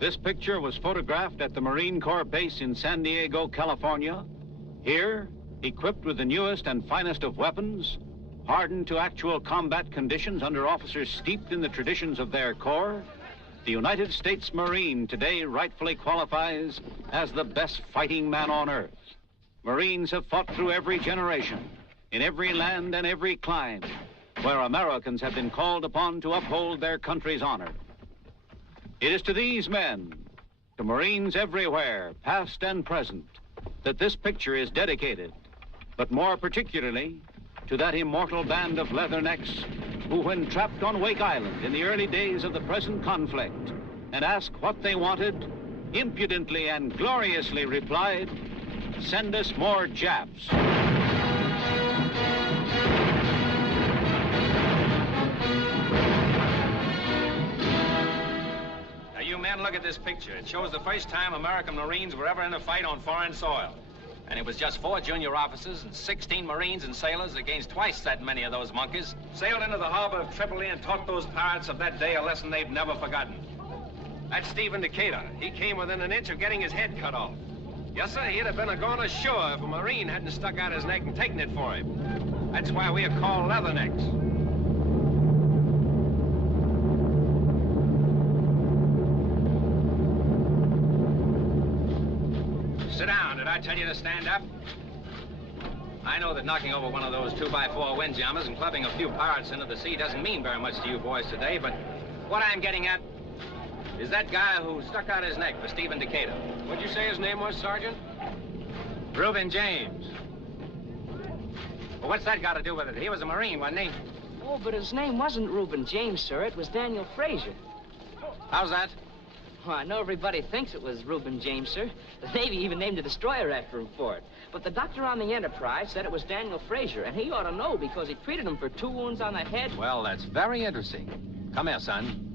This picture was photographed at the Marine Corps base in San Diego, California. Here, equipped with the newest and finest of weapons, hardened to actual combat conditions under officers steeped in the traditions of their corps, the United States Marine today rightfully qualifies as the best fighting man on earth. Marines have fought through every generation, in every land and every clime, where Americans have been called upon to uphold their country's honor. It is to these men, to Marines everywhere, past and present, that this picture is dedicated, but more particularly to that immortal band of leathernecks who, when trapped on Wake Island in the early days of the present conflict and asked what they wanted, impudently and gloriously replied, "Send us more Japs." Now, you men, look at this picture. It shows the first time American Marines were ever in a fight on foreign soil. And it was just 4 junior officers and 16 Marines and sailors against twice that many of those monkeys. Sailed into the harbor of Tripoli and taught those pirates of that day a lesson they've never forgotten. That's Stephen Decatur. He came within an inch of getting his head cut off. Yes, sir, he'd have been gone ashore if a Marine hadn't stuck out his neck and taken it for him. That's why we are called leathernecks. Sit down. Did I tell you to stand up? I know that knocking over one of those 2x4 windjammers and clubbing a few pirates into the sea doesn't mean very much to you boys today, but what I'm getting at is that guy who stuck out his neck for Stephen Decatur. What'd you say his name was, Sergeant? Reuben James. Well, what's that got to do with it? He was a Marine, wasn't he? Oh, but his name wasn't Reuben James, sir. It was Daniel Fraser. How's that? Well, I know everybody thinks it was Reuben James, sir. The Navy even named a destroyer after him for it. But the doctor on the Enterprise said it was Daniel Fraser, and he ought to know because he treated him for 2 wounds on the head. Well, that's very interesting. Come here, son.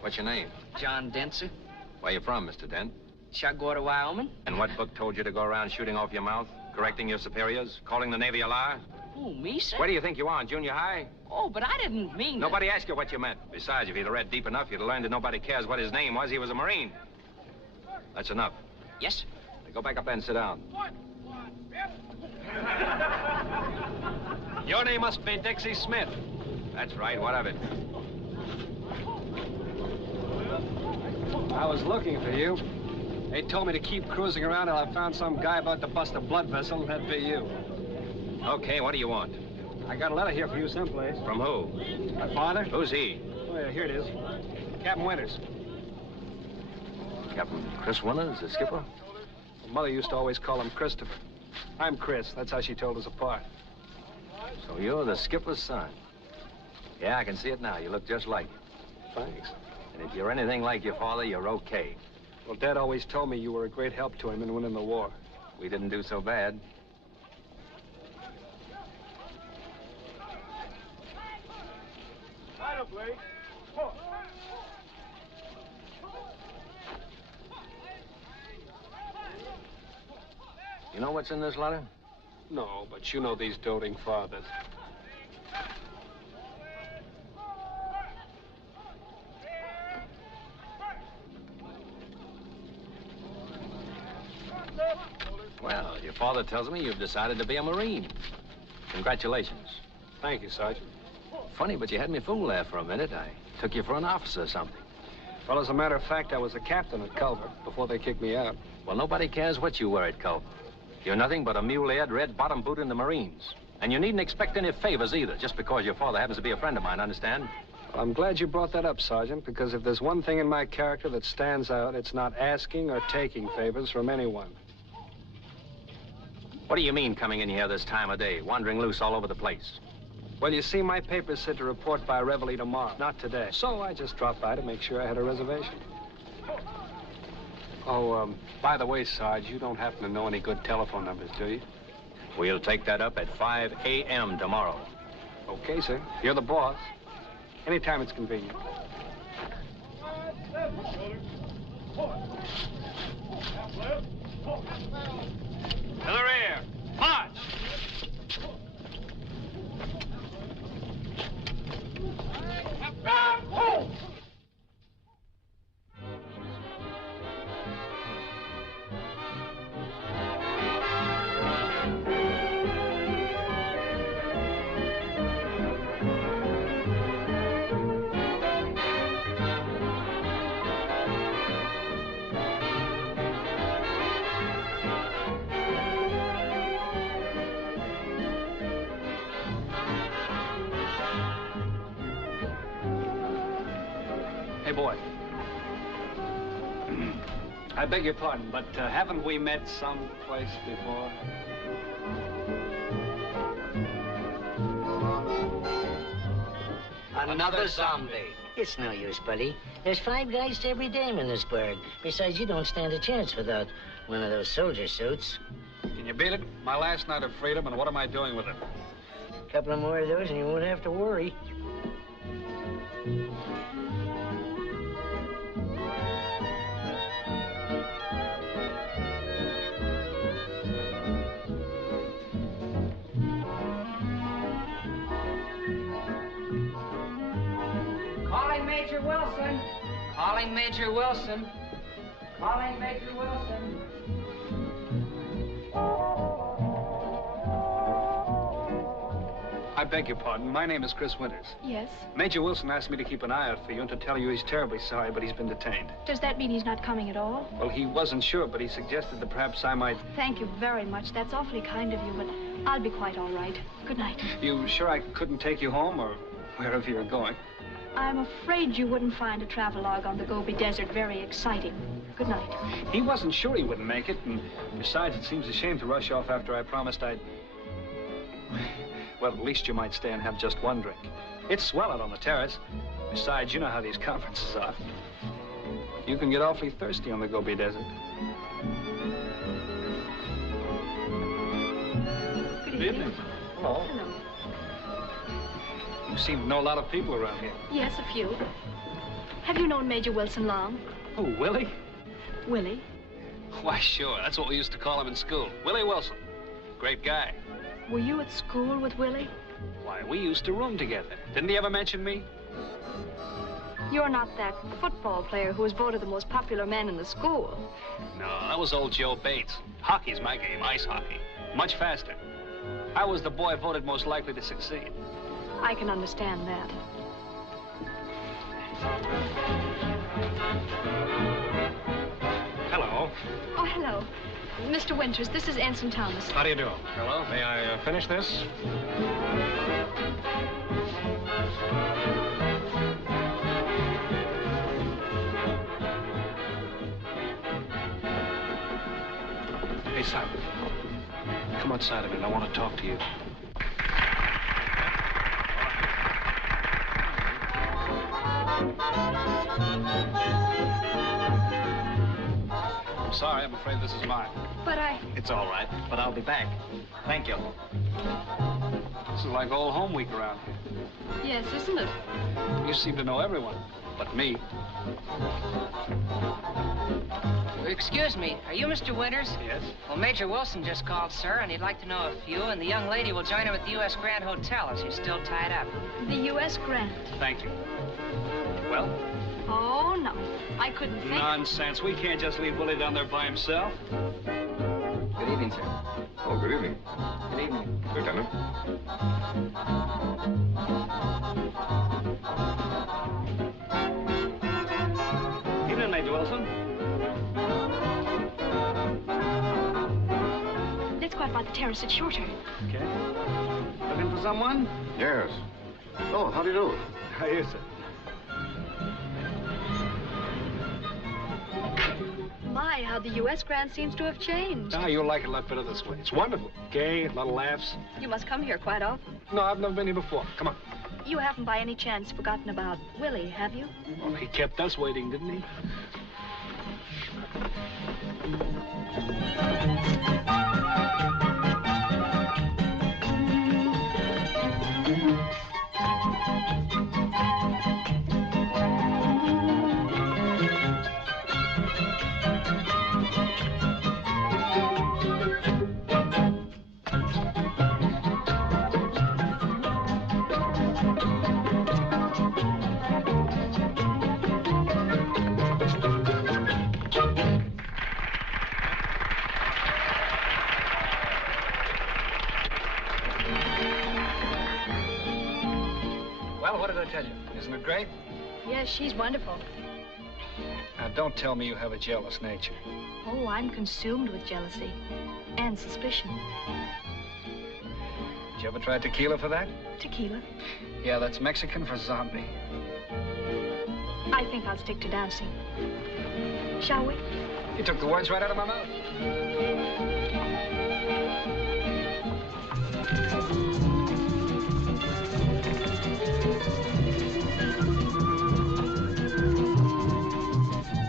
What's your name? John Dent, sir. Where you from, Mr. Dent? Chugwater, Wyoming. And what book told you to go around shooting off your mouth, correcting your superiors, calling the Navy a liar? Oh, me, sir? Where do you think you are, in junior high? Oh, but I didn't mean Nobody asked you what you meant. Besides, if you'd have read deep enough, you'd have learned that nobody cares what his name was. He was a Marine. That's enough. Yes, sir. Now go back up there and sit down. Your name must be Dixie Smith. That's right. What of it? I was looking for you. They told me to keep cruising around until I found some guy about to bust a blood vessel, and that'd be you. Okay, what do you want? I got a letter here for you someplace. From who? My father? Who's he? Oh, yeah, here it is. Captain Winters. Captain Chris Winters, the skipper? My mother used to always call him Christopher. I'm Chris. That's how she told us apart. So you're the skipper's son. Yeah, I can see it now. You look just like him. Thanks. And if you're anything like your father, you're okay. Well, Dad always told me you were a great help to him in winning the war. We didn't do so bad. You know what's in this letter? No, but you know these doting fathers. Well, your father tells me you've decided to be a Marine. Congratulations. Thank you, Sergeant. Funny, but you had me fooled there for a minute. I took you for an officer or something. Well, as a matter of fact, I was a captain at Culver before they kicked me out. Well, nobody cares what you were at Culver. You're nothing but a mule-eared, red-bottom boot in the Marines. And you needn't expect any favors either, just because your father happens to be a friend of mine, understand? Well, I'm glad you brought that up, Sergeant, because if there's one thing in my character that stands out, it's not asking or taking favors from anyone. What do you mean coming in here this time of day, wandering loose all over the place? Well, you see, my paper said to report by reveille tomorrow, not today. So I just dropped by to make sure I had a reservation. Oh, by the way, Sarge, you don't happen to know any good telephone numbers, do you? We'll take that up at 5 a.m. tomorrow. Okay, sir. You're the boss. Anytime it's convenient. To the rear. March! Hey, boy. I beg your pardon, but haven't we met someplace before? Another zombie. It's no use, buddy. There's 5 guys to every dame in this burg. Besides, you don't stand a chance without one of those soldier suits. Can you beat it? My last night of freedom, and what am I doing with it? A couple of more of those and you won't have to worry. Calling Major Wilson. Calling Major Wilson. Calling Major Wilson. I beg your pardon. My name is Chris Winters. Yes. Major Wilson asked me to keep an eye out for you and to tell you he's terribly sorry, but he's been detained. Does that mean he's not coming at all? Well, he wasn't sure, but he suggested that perhaps I might... Thank you very much. That's awfully kind of you, but I'll be quite all right. Good night. You sure I couldn't take you home or wherever you're going? I'm afraid you wouldn't find a travelogue on the Gobi Desert very exciting. Good night. He wasn't sure he wouldn't make it, and besides, it seems a shame to rush off after I promised I'd... Well, at least you might stay and have just one drink. It's swell out on the terrace. Besides, you know how these conferences are. You can get awfully thirsty on the Gobi Desert. Good evening. Hello. Hello. You seem to know a lot of people around here. Yes, a few. Have you known Major Wilson long? Who, Willie? Willie? Why, sure. That's what we used to call him in school. Willie Wilson. Great guy. Were you at school with Willie? Why, we used to room together. Didn't he ever mention me? You're not that football player who was voted the most popular man in the school. No, that was old Joe Bates. Hockey's my game, ice hockey. Much faster. I was the boy voted most likely to succeed. I can understand that. Hello. Oh, hello. Mr. Winters, this is Ensign Thomas. How do you do? Hello. May I finish this? Hey, Simon. Come outside a minute. I want to talk to you. I'm sorry. I'm afraid this is mine. But It's all right, but I'll be back. Thank you. This is like old home week around here. yes, isn't it? You seem to know everyone, but me. Excuse me, are you Mr. Winters? Yes? Well, Major Wilson just called, sir, and he'd like to know if you and the young lady will join him at the U.S. Grand Hotel as she's still tied up. The U.S. Grant. Thank you. Well? Oh, no. I couldn't think. Nonsense. We can't just leave Willie down there by himself. Good evening, sir. Oh, good evening. Good evening. Lieutenant. Evening, Major Wilson. Let's go out by the terrace. It's shorter. Okay. Looking for someone? Yes. Oh, how do you do? How are you, sir? My, how the U.S. Grant seems to have changed. Ah, you'll like it a lot better this way. It's wonderful. Gay, a lot of laughs. You must come here quite often. No, I've never been here before. Come on. You haven't by any chance forgotten about Willie, have you? Well, he kept us waiting, didn't he? Well, what did I tell you? Isn't it great? Yes, she's wonderful. Now, don't tell me you have a jealous nature. Oh, I'm consumed with jealousy and suspicion. Did you ever try tequila for that? Tequila. Yeah, that's Mexican for zombie. I think I'll stick to dancing. Shall we? You took the words right out of my mouth.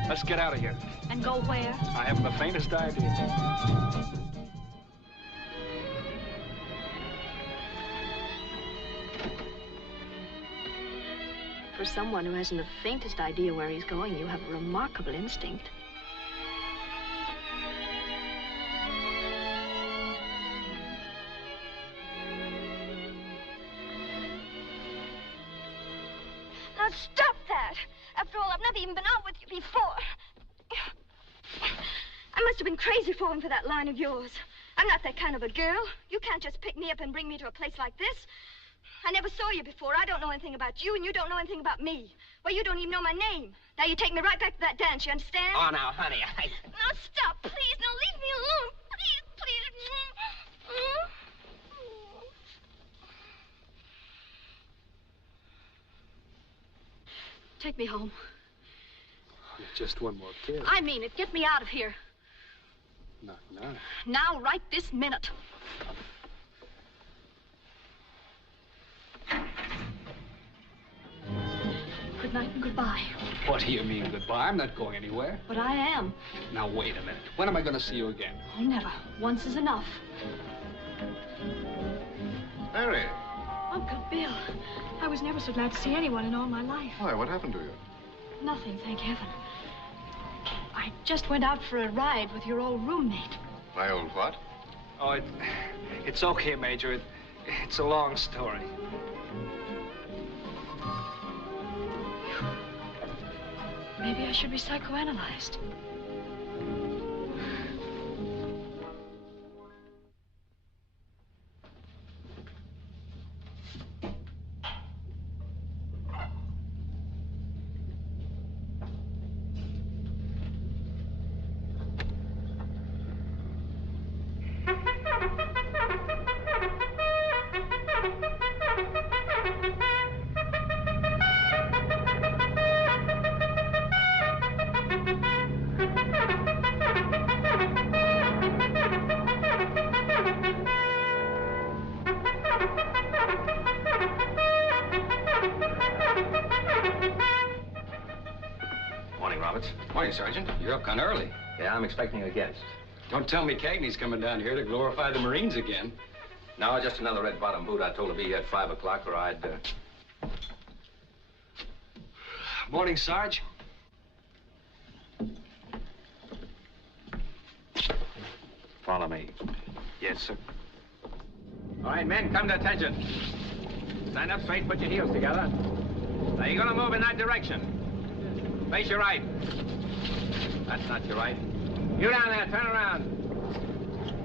Let's get out of here. And go where? I haven't the faintest idea. For someone who hasn't the faintest idea where he's going, you have a remarkable instinct. Now stop that! After all, I've never even been out with you before. I must have been crazy falling for that line of yours. I'm not that kind of a girl. You can't just pick me up and bring me to a place like this. I never saw you before. I don't know anything about you, and you don't know anything about me. Well, you don't even know my name. Now, you take me right back to that dance, you understand? Oh, now, honey, Now, stop, please. Now, leave me alone. Please, please. Take me home. Just one more kiss. I mean it. Get me out of here. Not now. Now, right this minute. Good night and goodbye. What do you mean, goodbye? I'm not going anywhere. But I am. Now, wait a minute. When am I going to see you again? Oh, never. Once is enough. Mary. Uncle Bill, I was never so glad to see anyone in all my life. Why, what happened to you? Nothing, thank heaven. I just went out for a ride with your old roommate. My old what? Oh, it's okay, Major. It's a long story. Maybe I should be psychoanalyzed. Morning, Sergeant. You're up kind of early. Yeah, I'm expecting a guest. Don't tell me Cagney's coming down here to glorify the Marines again. No, just another red bottom boot. I told him to be here at 5 o'clock or I'd... Morning, Sarge. Follow me. Yes, sir. All right, men, come to attention. Stand up straight, put your heels together. Now, you're gonna move in that direction. Face your right. That's not your right. You down there, turn around.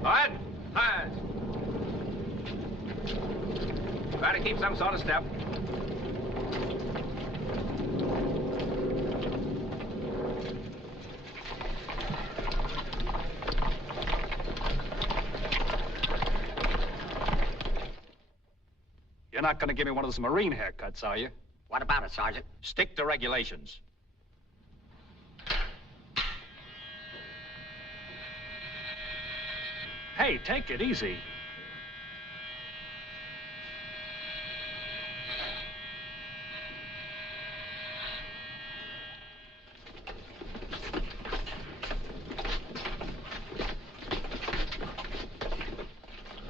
All right? Hard. Try to keep some sort of step. You're not going to give me one of those Marine haircuts, are you? What about it, Sergeant? Stick to regulations. Hey, take it easy.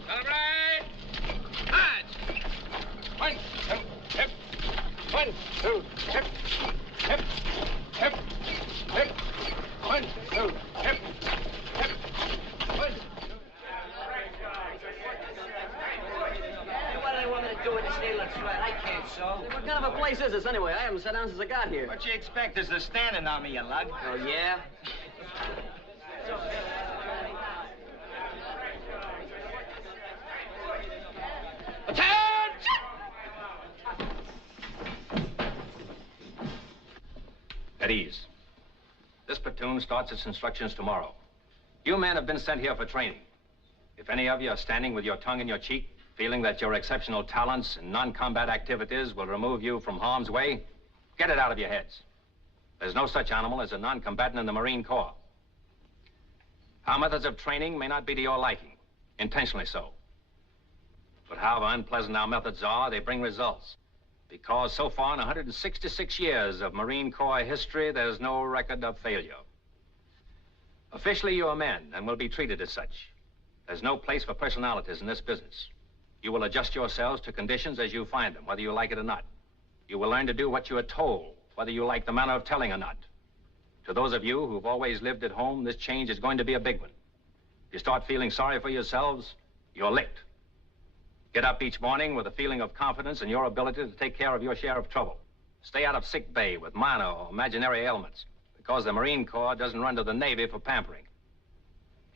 Celebrate! March! 1, 2, hip. 1, 2, hip. Hip. Hip. Hip. 1, 2, hip. Hip. 1. What do they want me to do with this needle and thread? I can't sew. What kind of a place is this, anyway? I haven't sat down since I got here. What you expect? There's a standing on me, you lug. Oh, yeah? At ease. This platoon starts its instructions tomorrow. You men have been sent here for training. If any of you are standing with your tongue in your cheek, feeling that your exceptional talents and non-combat activities will remove you from harm's way, get it out of your heads. There's no such animal as a non-combatant in the Marine Corps. Our methods of training may not be to your liking, intentionally so. But however unpleasant our methods are, they bring results. Because so far in 166 years of Marine Corps history, there's no record of failure. Officially, you are men and will be treated as such. There's no place for personalities in this business. You will adjust yourselves to conditions as you find them, whether you like it or not. You will learn to do what you are told, whether you like the manner of telling or not. To those of you who've always lived at home, this change is going to be a big one. If you start feeling sorry for yourselves, you're licked. Get up each morning with a feeling of confidence in your ability to take care of your share of trouble. Stay out of sick bay with minor or imaginary ailments, because the Marine Corps doesn't run to the Navy for pampering.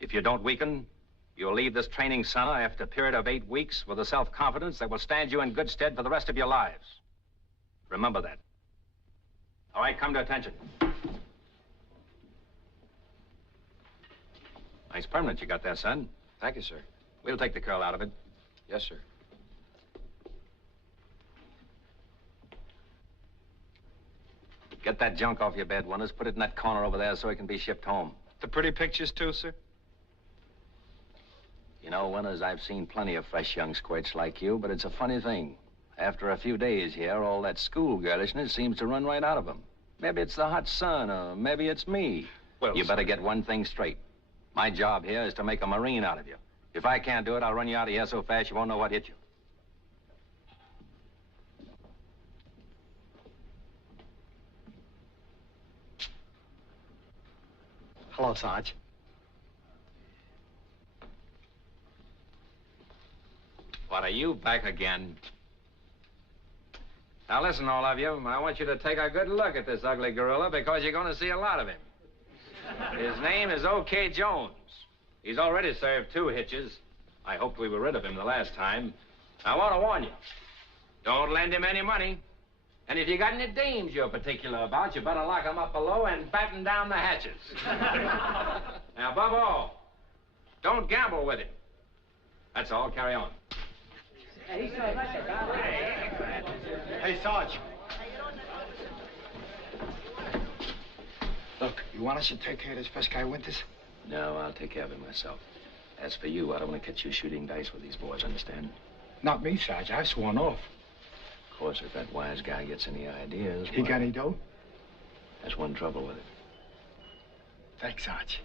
If you don't weaken, you'll leave this training center after a period of 8 weeks with a self-confidence that will stand you in good stead for the rest of your lives. Remember that. All right, come to attention. Nice permanent you got there, son. Thank you, sir. We'll take the curl out of it. Yes, sir. Get that junk off your bed, Winters. Put it in that corner over there so it can be shipped home. The pretty pictures, too, sir? You know, Winters, I've seen plenty of fresh young squirts like you, but it's a funny thing. After a few days here, all that schoolgirlishness seems to run right out of them. Maybe it's the hot sun, or maybe it's me. Well, you better get one thing straight. My job here is to make a Marine out of you. If I can't do it, I'll run you out of here so fast you won't know what hit you. Hello, Sarge. What, are you back again? Now listen, all of you. I want you to take a good look at this ugly gorilla because you're going to see a lot of him. His name is O.K. Jones. He's already served 2 hitches. I hoped we were rid of him the last time. I want to warn you. Don't lend him any money. And if you got any dames you're particular about, you better lock them up below and batten down the hatches. Now, above all, don't gamble with him. That's all. Carry on. Hey, Sarge. Look, you want us to take care of this first guy, Winters? No, I'll take care of him myself. As for you, I don't want to catch you shooting dice with these boys, understand? Not me, Sarge. I've sworn off. Of course, if that wise guy gets any ideas... He got any dough? There's one trouble with it. Thanks, Sarge.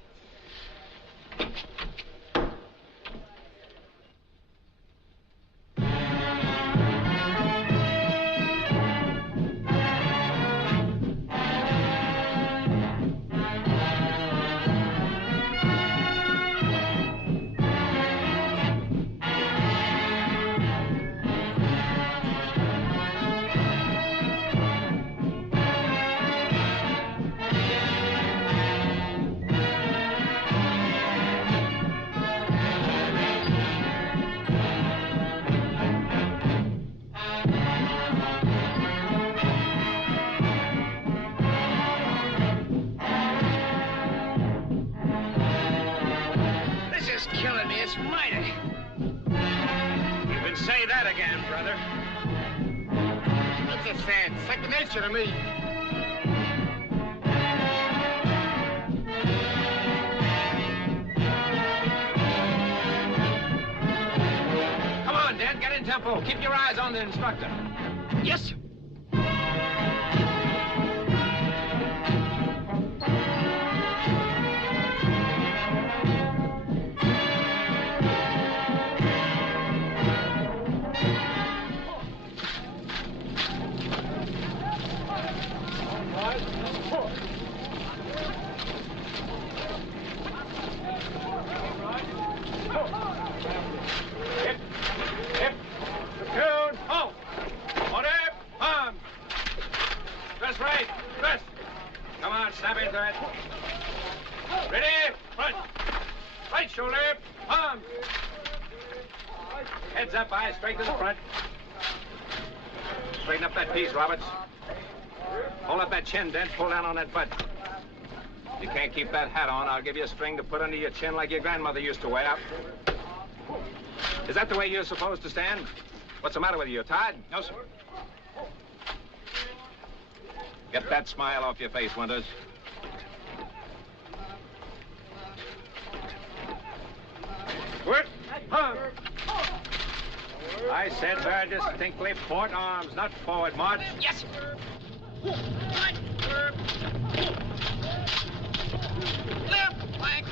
Second nature to me. Come on, Dad, get in tempo. Keep your eyes on the instructor. Yes, sir. Straight to the front. Straighten up that piece, Roberts. Hold up that chin, Dent. Pull down on that butt. If you can't keep that hat on, I'll give you a string to put under your chin like your grandmother used to wear. Is that the way you're supposed to stand? What's the matter with you? You're tired? No, sir. Get that smile off your face, Winters. What? Huh? I said very distinctly, port arms, not forward march. Yes, sir. Left flank.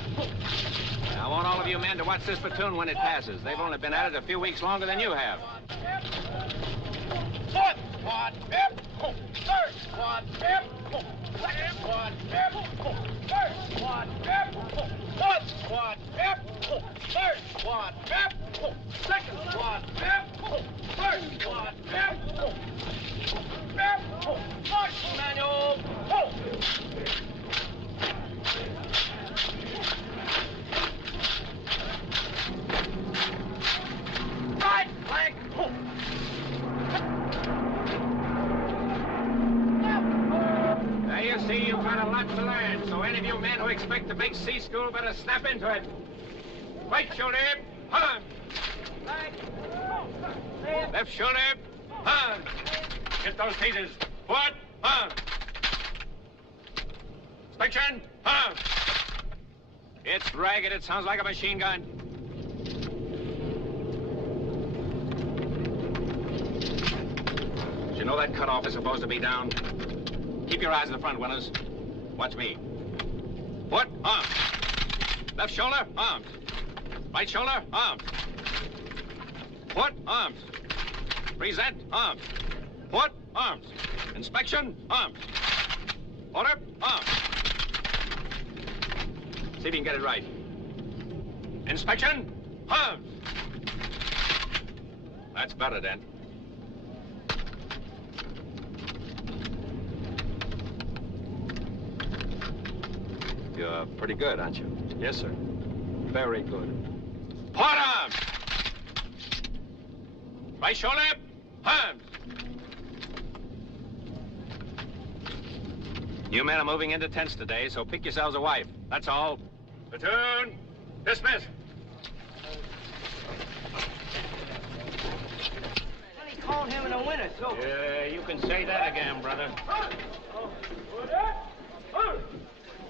I want all of you men to watch this platoon when it passes. They've only been at it a few weeks longer than you have. Fourth squad, fifth. Third squad, fifth. Second squad, fifth. First squad, fifth. Fourth squad, fifth. Third squad, fifth. Second squad, fifth. First squad, fifth. Fifth. March manual. Right flank. Now you see, you've got a lot to learn, so any of you men who expect the big C school better snap into it. Right shoulder, arm. Left shoulder, arm. Get those teasers. Forward, arm. Inspection, arm. It's ragged. It sounds like a machine gun. Did you know that cutoff is supposed to be down? Keep your eyes in the front, Winters. Watch me. Foot, armed. Left shoulder, armed. Right shoulder, armed. Foot, armed. Present, armed. Foot, armed. Inspection, armed. Order, armed. See if you can get it right. Inspection, armed. That's better, then. You're pretty good, aren't you? Yes, sir. Very good. Port arms! Right shoulder, arms! You men are moving into tents today, so pick yourselves a wife. That's all. Platoon, dismiss. He called him in a winner, too. Yeah, you can say that again, brother.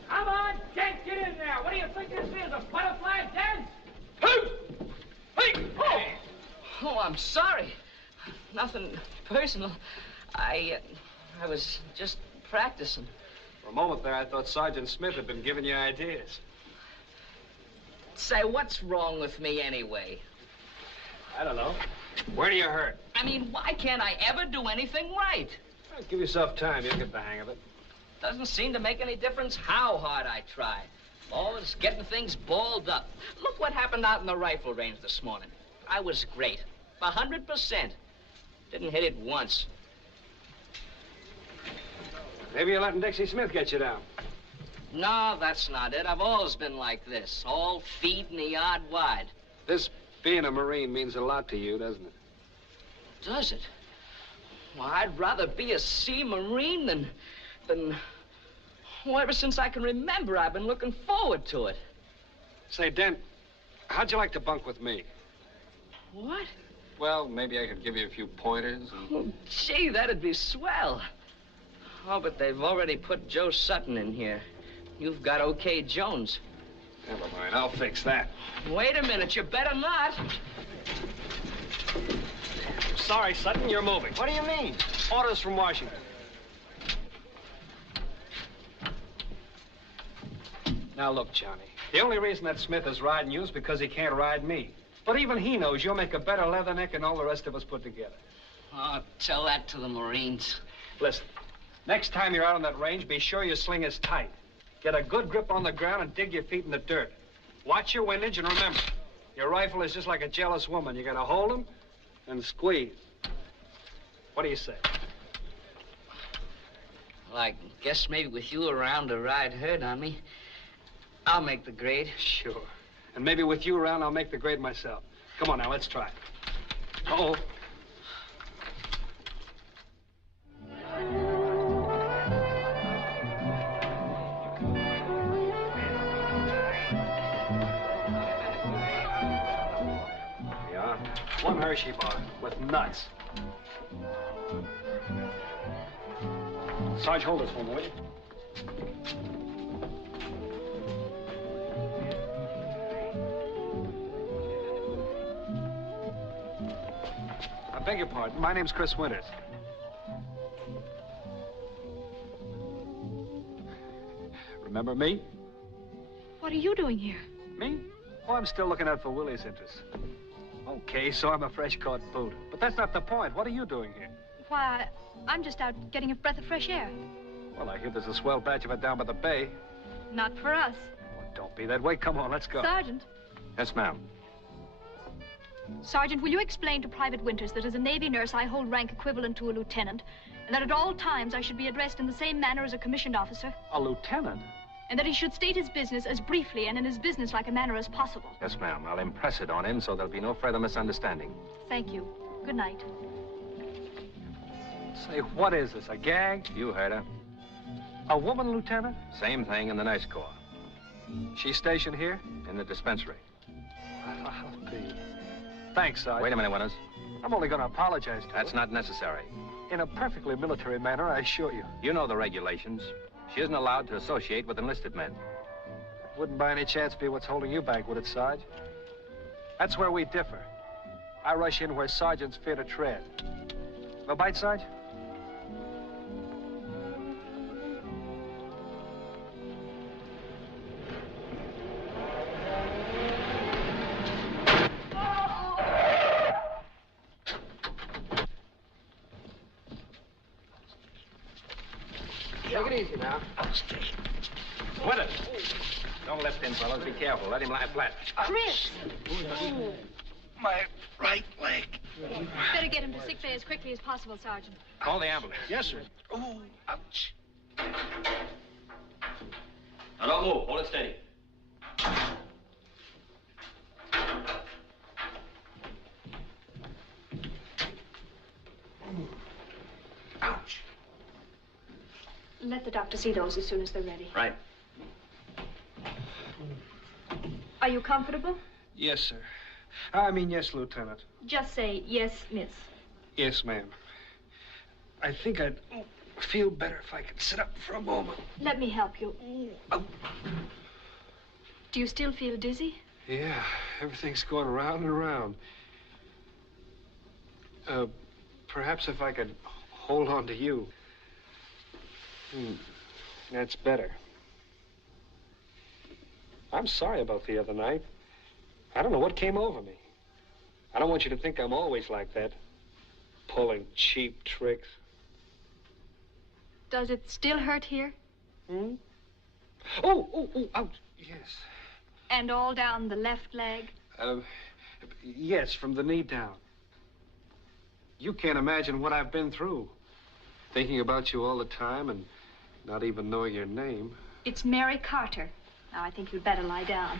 Come on, gents, get in there. What do you think this is, a butterfly dance? Oh, I'm sorry. Nothing personal. I was just practicing. For a moment there, I thought Sergeant Smith had been giving you ideas. Say, what's wrong with me anyway? I don't know. Where do you hurt? I mean, why can't I ever do anything right? Well, give yourself time. You'll get the hang of it. Doesn't seem to make any difference how hard I try. Always getting things balled up. Look what happened out in the rifle range this morning. I was great. 100%. Didn't hit it once. Maybe you're letting Dixie Smith get you down. No, that's not it. I've always been like this. All feet in the yard wide. This being a Marine means a lot to you, doesn't it? Does it? Well, I'd rather be a Sea Marine than... Well, ever since I can remember, I've been looking forward to it. Say, Dent, how'd you like to bunk with me? What? Well, maybe I could give you a few pointers. Oh, gee, that'd be swell. Oh, but they've already put Joe Sutton in here. You've got OK Jones. Never mind, I'll fix that. Wait a minute, you better not. Sorry, Sutton, you're moving. What do you mean? Orders from Washington. Now, look, Johnny, the only reason that Smith is riding you is because he can't ride me. But even he knows you'll make a better leatherneck than all the rest of us put together. Oh, tell that to the Marines. Listen, next time you're out on that range, be sure your sling is tight. Get a good grip on the ground and dig your feet in the dirt. Watch your windage and remember, your rifle is just like a jealous woman. You gotta hold him and squeeze. What do you say? Well, I guess maybe with you around to ride herd on me, I'll make the grade. Sure. And maybe with you around, I'll make the grade myself. Come on now, let's try. Uh-oh. Yeah, one Hershey bar with nuts. Sarge, hold this one, will you? I beg your pardon. My name's Chris Winters. Remember me? What are you doing here? Me? Oh, I'm still looking out for Willie's interests. Okay, so I'm a fresh-caught boot. But that's not the point. What are you doing here? Why, I'm just out getting a breath of fresh air. Well, I hear there's a swell batch of it down by the bay. Not for us. Oh, don't be that way. Come on, let's go. Sergeant. Yes, ma'am. Sergeant, will you explain to Private Winters that as a Navy nurse I hold rank equivalent to a lieutenant, and that at all times I should be addressed in the same manner as a commissioned officer? A lieutenant? And that he should state his business as briefly and in as businesslike a manner as possible. Yes, ma'am. I'll impress it on him so there'll be no further misunderstanding. Thank you. Good night. Say, what is this, a gag? You heard her. A woman, Lieutenant? Same thing in the nurse corps. She's stationed here? In the dispensary. I'll be. Thanks, Sergeant. Wait a minute, Winters. I'm only going to apologize to That's her. not necessary. In a perfectly military manner, I assure you. You know the regulations. She isn't allowed to associate with enlisted men. Wouldn't by any chance be what's holding you back, would it, Sarge? That's where we differ. I rush in where sergeants fear to tread. No bite, Sarge? Take it easy now. Winters! Don't lift him, fellows. Be careful. Let him lie flat. Chris! My right leg. Better get him to sick bay as quickly as possible, Sergeant. Call the ambulance. Yes, sir. Oh, ouch. Now, don't move. Hold it steady. Ouch. Let the doctor see those as soon as they're ready. Right. Are you comfortable? Yes, sir. I mean, yes, Lieutenant. Just say, yes, miss. Yes, ma'am. I think I'd feel better if I could sit up for a moment. Let me help you. Do you still feel dizzy? Yeah, everything's going round and round. Perhaps if I could hold on to you. That's better. I'm sorry about the other night. I don't know what came over me. I don't want you to think I'm always like that, pulling cheap tricks. Does it still hurt here? Oh, ouch. Yes. And all down the left leg? Yes, from the knee down. You can't imagine what I've been through. Thinking about you all the time and not even knowing your name. It's Mary Carter. Now, I think you'd better lie down.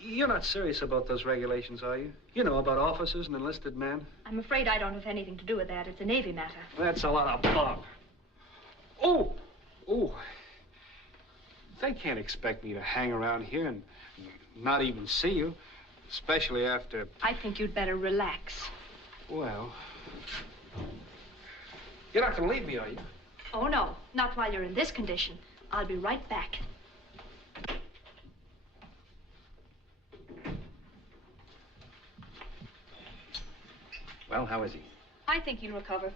You're not serious about those regulations, are you? You know, about officers and enlisted men. I'm afraid I don't have anything to do with that. It's a Navy matter. That's a lot of bunk. Oh. They can't expect me to hang around here and not even see you, especially after... I think you'd better relax. Well... You're not going to leave me, are you? Oh, no. Not while you're in this condition. I'll be right back. Well, how is he? I think he'll recover.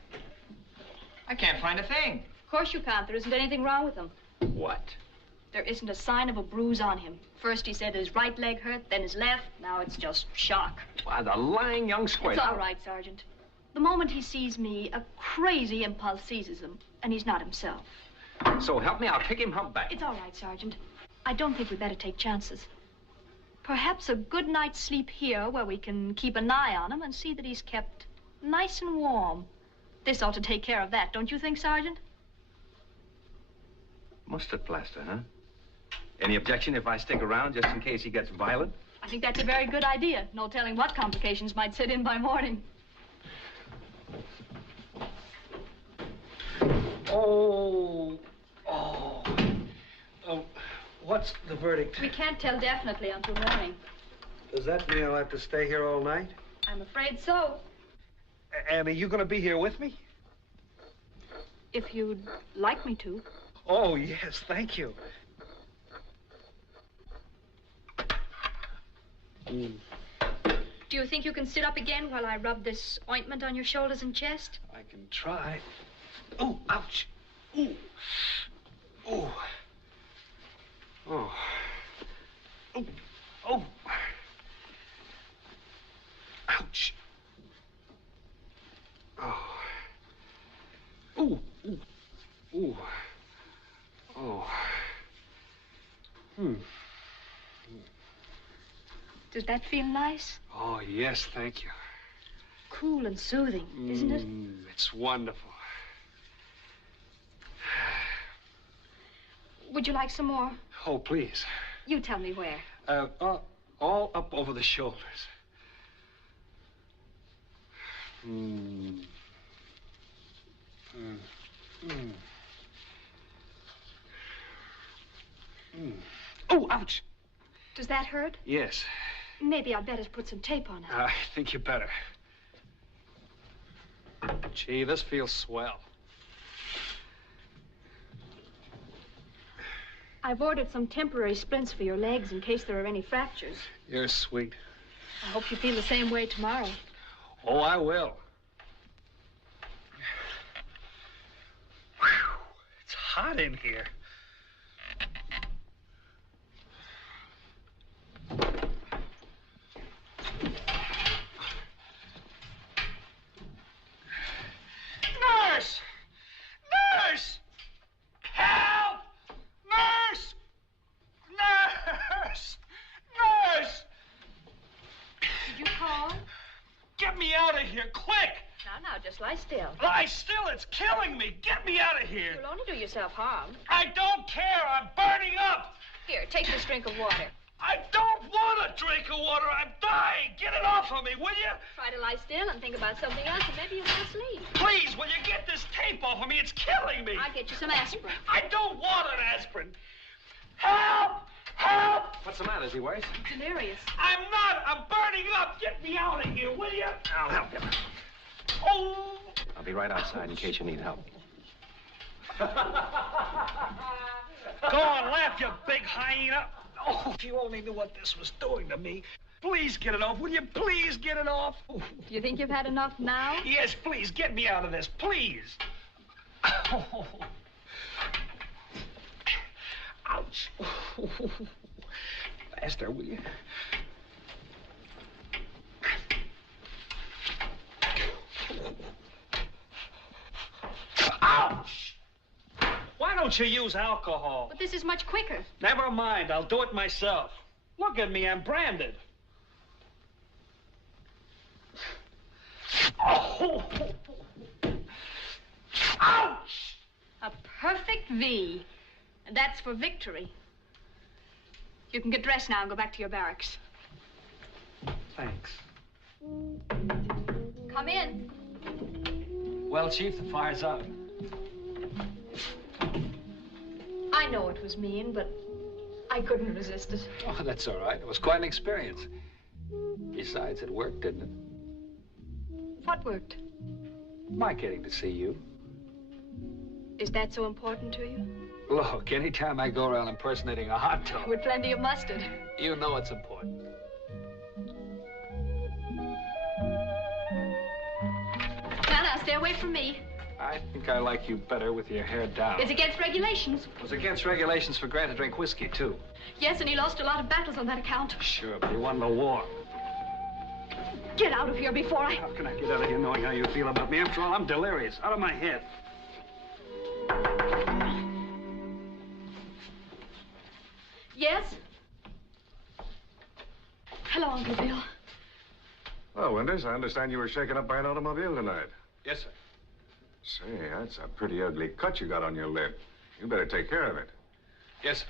I can't find a thing. Of course you can't. There isn't anything wrong with him. What? There isn't a sign of a bruise on him. First he said his right leg hurt, then his left. Now it's just shock. Why, the lying young squid. It's all right, Sergeant. The moment he sees me, a crazy impulse seizes him, and he's not himself. So help me, I'll kick him humpback. It's all right, Sergeant. I don't think we'd better take chances. Perhaps a good night's sleep here where we can keep an eye on him and see that he's kept nice and warm. This ought to take care of that, don't you think, Sergeant? Mustard plaster, huh? Any objection if I stick around just in case he gets violent? I think that's a very good idea. No telling what complications might set in by morning. Oh, what's the verdict? We can't tell definitely until morning. Does that mean I'll have to stay here all night? I'm afraid so. And are you going to be here with me? If you'd like me to. Oh, yes, thank you. Do you think you can sit up again while I rub this ointment on your shoulders and chest? I can try. Oh, ouch. Ooh. Oh. Oh. Oh. Oh. Ouch. Oh. Ooh. Ooh. Ooh. Oh. Does that feel nice? Oh, yes, thank you. Cool and soothing, isn't it? It's wonderful. Would you like some more? Oh, please. You tell me where. All up over the shoulders. Oh, ouch! Does that hurt? Yes. Maybe I'd better put some tape on it. I think you better. Gee, this feels swell. I've ordered some temporary splints for your legs in case there are any fractures. You're sweet. I hope you feel the same way tomorrow. Oh, I will. Whew. It's hot in here. Nurse! Nurse! Help! Nurse! Nurse! Nurse! Did you call? Get me out of here, quick! Now, just lie still. Lie still, it's killing me. Get me out of here. You'll only do yourself harm. I don't care, I'm burning up. Here, take this drink of water. I don't want a drink of water, I'm dying. Get it off of me, will you? Try to lie still and think about something else, and maybe you'll go to sleep. Please, will you get this tape off of me? It's killing me. I'll get you some aspirin. I don't want an aspirin. Help! Help! What's the matter? Is he worse? Delirious. I'm not. I'm burning up. Get me out of here, will you? I'll help you. Oh! I'll be right outside in case you need help. Go on, laugh, you big hyena. Oh, if you only knew what this was doing to me. Please get it off. Will you please get it off? Do you think you've had enough now? Yes, please. Get me out of this, please. Oh. Ouch. Faster, will you? Ouch! Why don't you use alcohol? But this is much quicker. Never mind, I'll do it myself. Look at me, I'm branded. Oh! Ouch! A perfect V. And that's for victory. You can get dressed now and go back to your barracks. Thanks. Come in. Well, Chief, the fire's out. I know it was mean, but I couldn't resist it. Oh, that's all right. It was quite an experience. Besides, it worked, didn't it? What worked? My getting to see you. Is that so important to you? Look, anytime I go around impersonating a hot dog, With plenty of mustard. you know it's important. Now, stay away from me. I think I like you better with your hair down. It's against regulations. It was against regulations for Grant to drink whiskey, too. Yes, and he lost a lot of battles on that account. Sure, but he won the war. Get out of here before I... How can I get out of here knowing how you feel about me? After all, I'm delirious, out of my head. Yes? Hello, Uncle Bill. Well, Winters, I understand you were shaken up by an automobile tonight. Yes, sir. Say, that's a pretty ugly cut you got on your lip. You better take care of it. Yes, sir.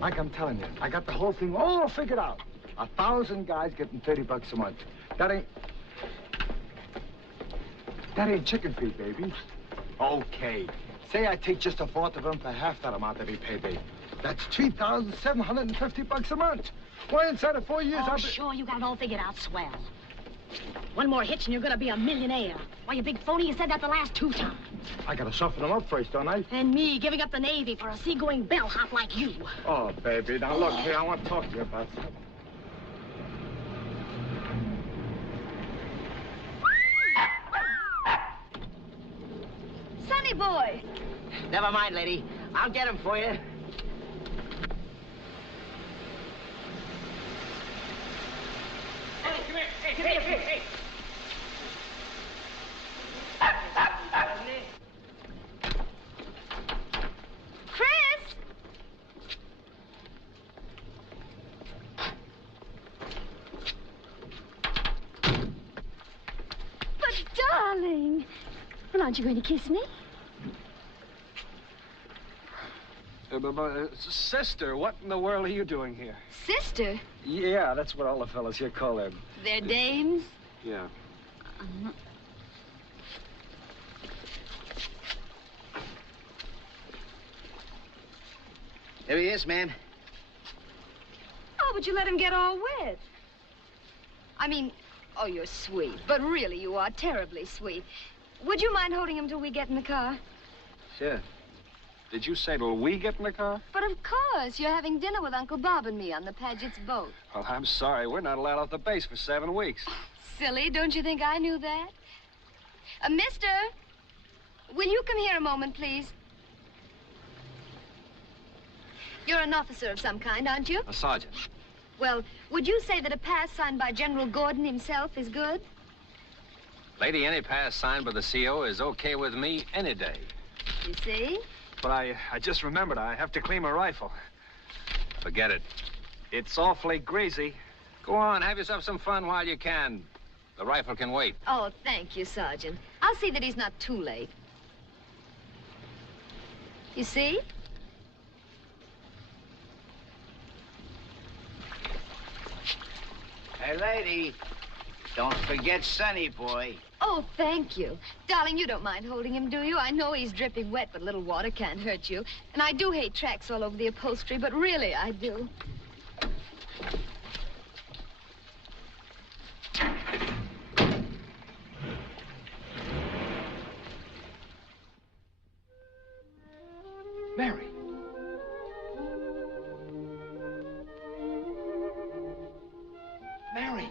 Like I'm telling you, I got the whole thing all figured out. 1,000 guys getting $30 a month. That ain't chicken feed, baby. Okay. Say I take just a fourth of them for half that amount every payday. That's $3,750 a month. Why, inside of 4 years, Oh, sure, you got it all figured out swell. One more hitch and you're gonna be a millionaire. Why, you big phony, you said that the last 2 times. I gotta soften them up first, don't I? And me giving up the Navy for a seagoing bellhop like you. Oh, baby, now look here, I want to talk to you about something. Sonny boy. Never mind, lady. I'll get him for you. Hey, come here. Hey, come here. Hey. Chris! But, darling, well, aren't you going to kiss me? Sister, what in the world are you doing here? Sister? Yeah, that's what all the fellas here call them. They're dames? Yeah. There he is, ma'am. Oh, but you let him get all wet. I mean, oh, you're sweet, but really you are terribly sweet. Would you mind holding him till we get in the car? Sure. Did you say till we get in the car? But of course, you're having dinner with Uncle Bob and me on the Paget's boat. Well, I'm sorry. We're not allowed off the base for 7 weeks. Silly, don't you think I knew that? Mister, will you come here a moment, please? You're an officer of some kind, aren't you? A sergeant. Well, would you say that a pass signed by General Gordon himself is good? Lady, any pass signed by the CO is okay with me any day. You see? But I just remembered I have to clean my rifle. Forget it. It's awfully greasy. Go on, have yourself some fun while you can. The rifle can wait. Oh, thank you, Sergeant. I'll see that he's not too late. You see? Hey, lady, don't forget Sonny boy. Oh, thank you. Darling, you don't mind holding him, do you? I know he's dripping wet, but a little water can't hurt you. And I do hate tracks all over the upholstery, but really I do. Mary. Mary.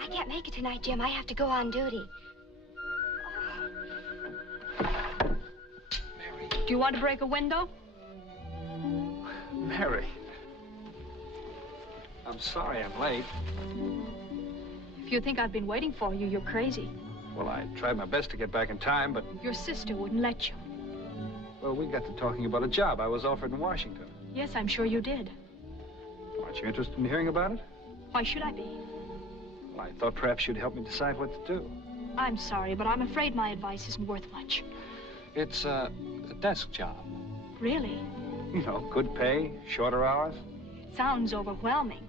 I can't make it tonight, Jim. I have to go on duty. Do you want to break a window? Mary. I'm sorry I'm late. If you think I've been waiting for you, you're crazy. Well, I tried my best to get back in time, but... Your sister wouldn't let you. Well, we got to talking about a job I was offered in Washington. Yes, I'm sure you did. Aren't you interested in hearing about it? Why should I be? Well, I thought perhaps you'd help me decide what to do. I'm sorry, but I'm afraid my advice isn't worth much. It's a desk job. Really? You know, good pay, shorter hours. Sounds overwhelming.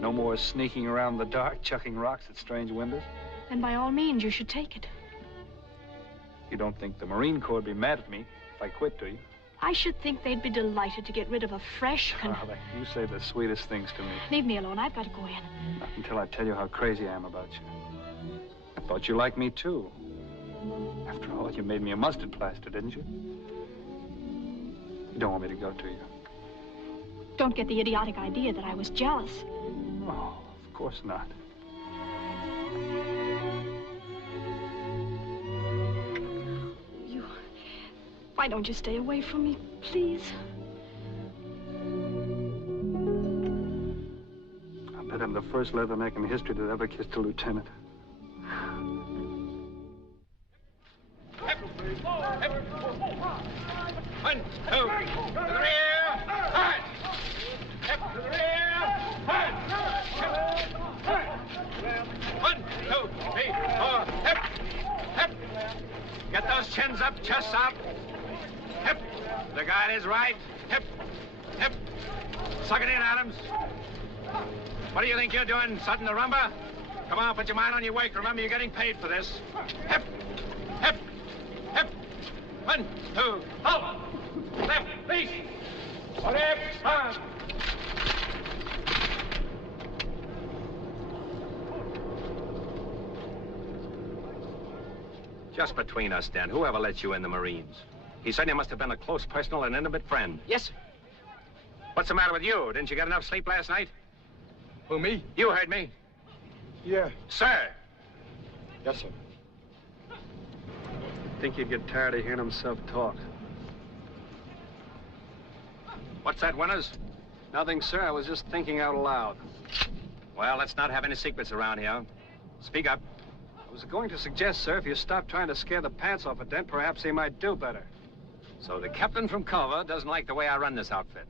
No more sneaking around in the dark, chucking rocks at strange windows. Then by all means, you should take it. You don't think the Marine Corps would be mad at me if I quit, do you? I should think they'd be delighted to get rid of a fresh You say the sweetest things to me. Leave me alone. I've got to go in. Not until I tell you how crazy I am about you. I thought you liked me, too. After all, you made me a mustard plaster, didn't you? You don't want me to go, do you? Don't get the idiotic idea that I was jealous. Oh, of course not. Why don't you stay away from me, please? I bet I'm the first leatherneck in history that ever kissed a lieutenant. One, two, to the rear, hard. Step to the rear, hard. One, two, three, four, hip, hip. Get those chins up. Chest out. Hip. The guide is right. Hip. Hip. Suck it in, Adams. What do you think you're doing, Sutton the rumba? Come on, put your mind on your work. Remember, you're getting paid for this. Hip. Hip. Hip. 1, 2, halt. Left, please. Hip. On. Just between us, Dan, whoever let you in the Marines? He said you must have been a close personal and intimate friend. Yes, sir. What's the matter with you? Didn't you get enough sleep last night? Who, me? You heard me. Yeah. Sir. Yes, sir. I think you'd get tired of hearing himself talk. What's that, Winters? Nothing, sir. I was just thinking out loud. Well, let's not have any secrets around here. Speak up. I was going to suggest, sir, if you stop trying to scare the pants off a dent, perhaps he might do better. So the captain from Culver doesn't like the way I run this outfit?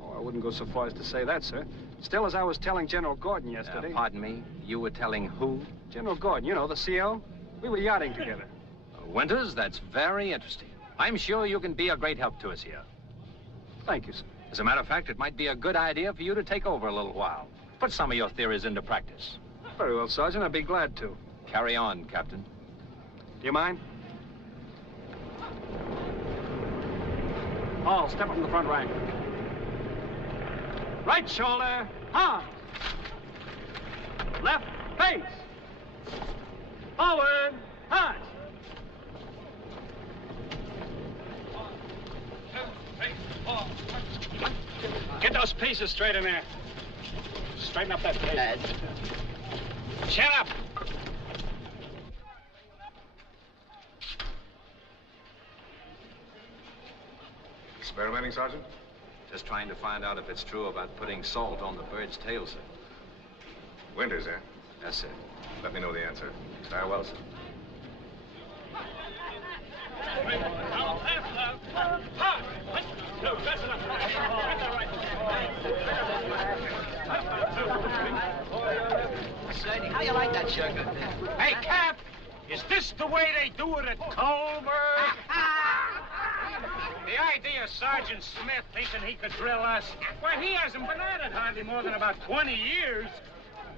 Oh, I wouldn't go so far as to say that, sir. Still, as I was telling General Gordon yesterday... Pardon me? You were telling who? General Gordon, you know, the CO. We were yachting together. Winters, that's very interesting. I'm sure you can be a great help to us here. Thank you, sir. As a matter of fact, it might be a good idea for you to take over a little while. Put some of your theories into practice. Very well, Sergeant. I'd be glad to. Carry on, Captain. Do you mind? Paul, step up in the front rank. Right shoulder, on. Left face. Forward, hot. Get those pieces straight in there. Straighten up that face. Chin up. Experimenting, Sergeant? Just trying to find out if it's true about putting salt on the bird's tail, sir. Winters, eh? Yes, sir. Let me know the answer. Very well, sir. Say, how you like that shirt? Hey, Cap! Is this the way they do it at Culver? The idea of Sergeant Smith thinking he could drill us. Why, he hasn't been at it hardly more than about 20 years.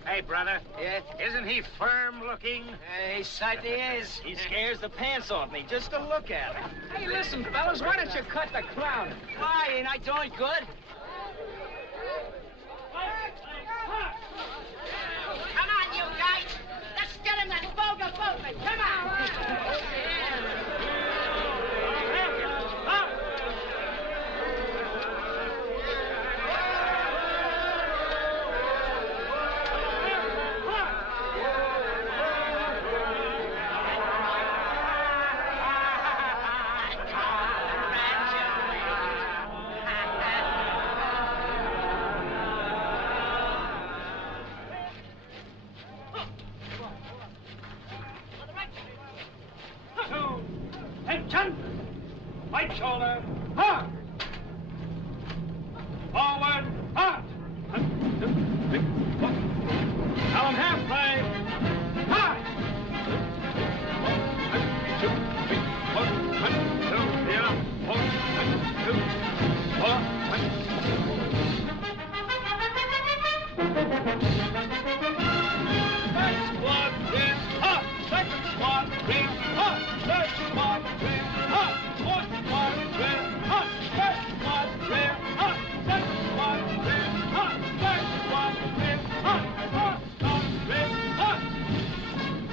Hey, brother. Yeah? Isn't he firm looking? He certainly is. He scares the pants off me just to look at him. Hey, listen, fellas, why don't you cut the clown? Why, ain't I doing good? Come on, you guys. Let's get him that vulgar movement. Come on. Attention! Right shoulder, hard! Forward, hard! 1, 2, 3, 4. Now I'm halfway, hard! 1, 2, 3, 4. 1, 2, 3, 4. 1, 2, 4. First squadron, hard! Second squadron, hard! Third squadron, hard! Fourth squadron, hard! First squadron, hard! Second squadron, hard! Third squadron, hard! Fourth squadron, hard!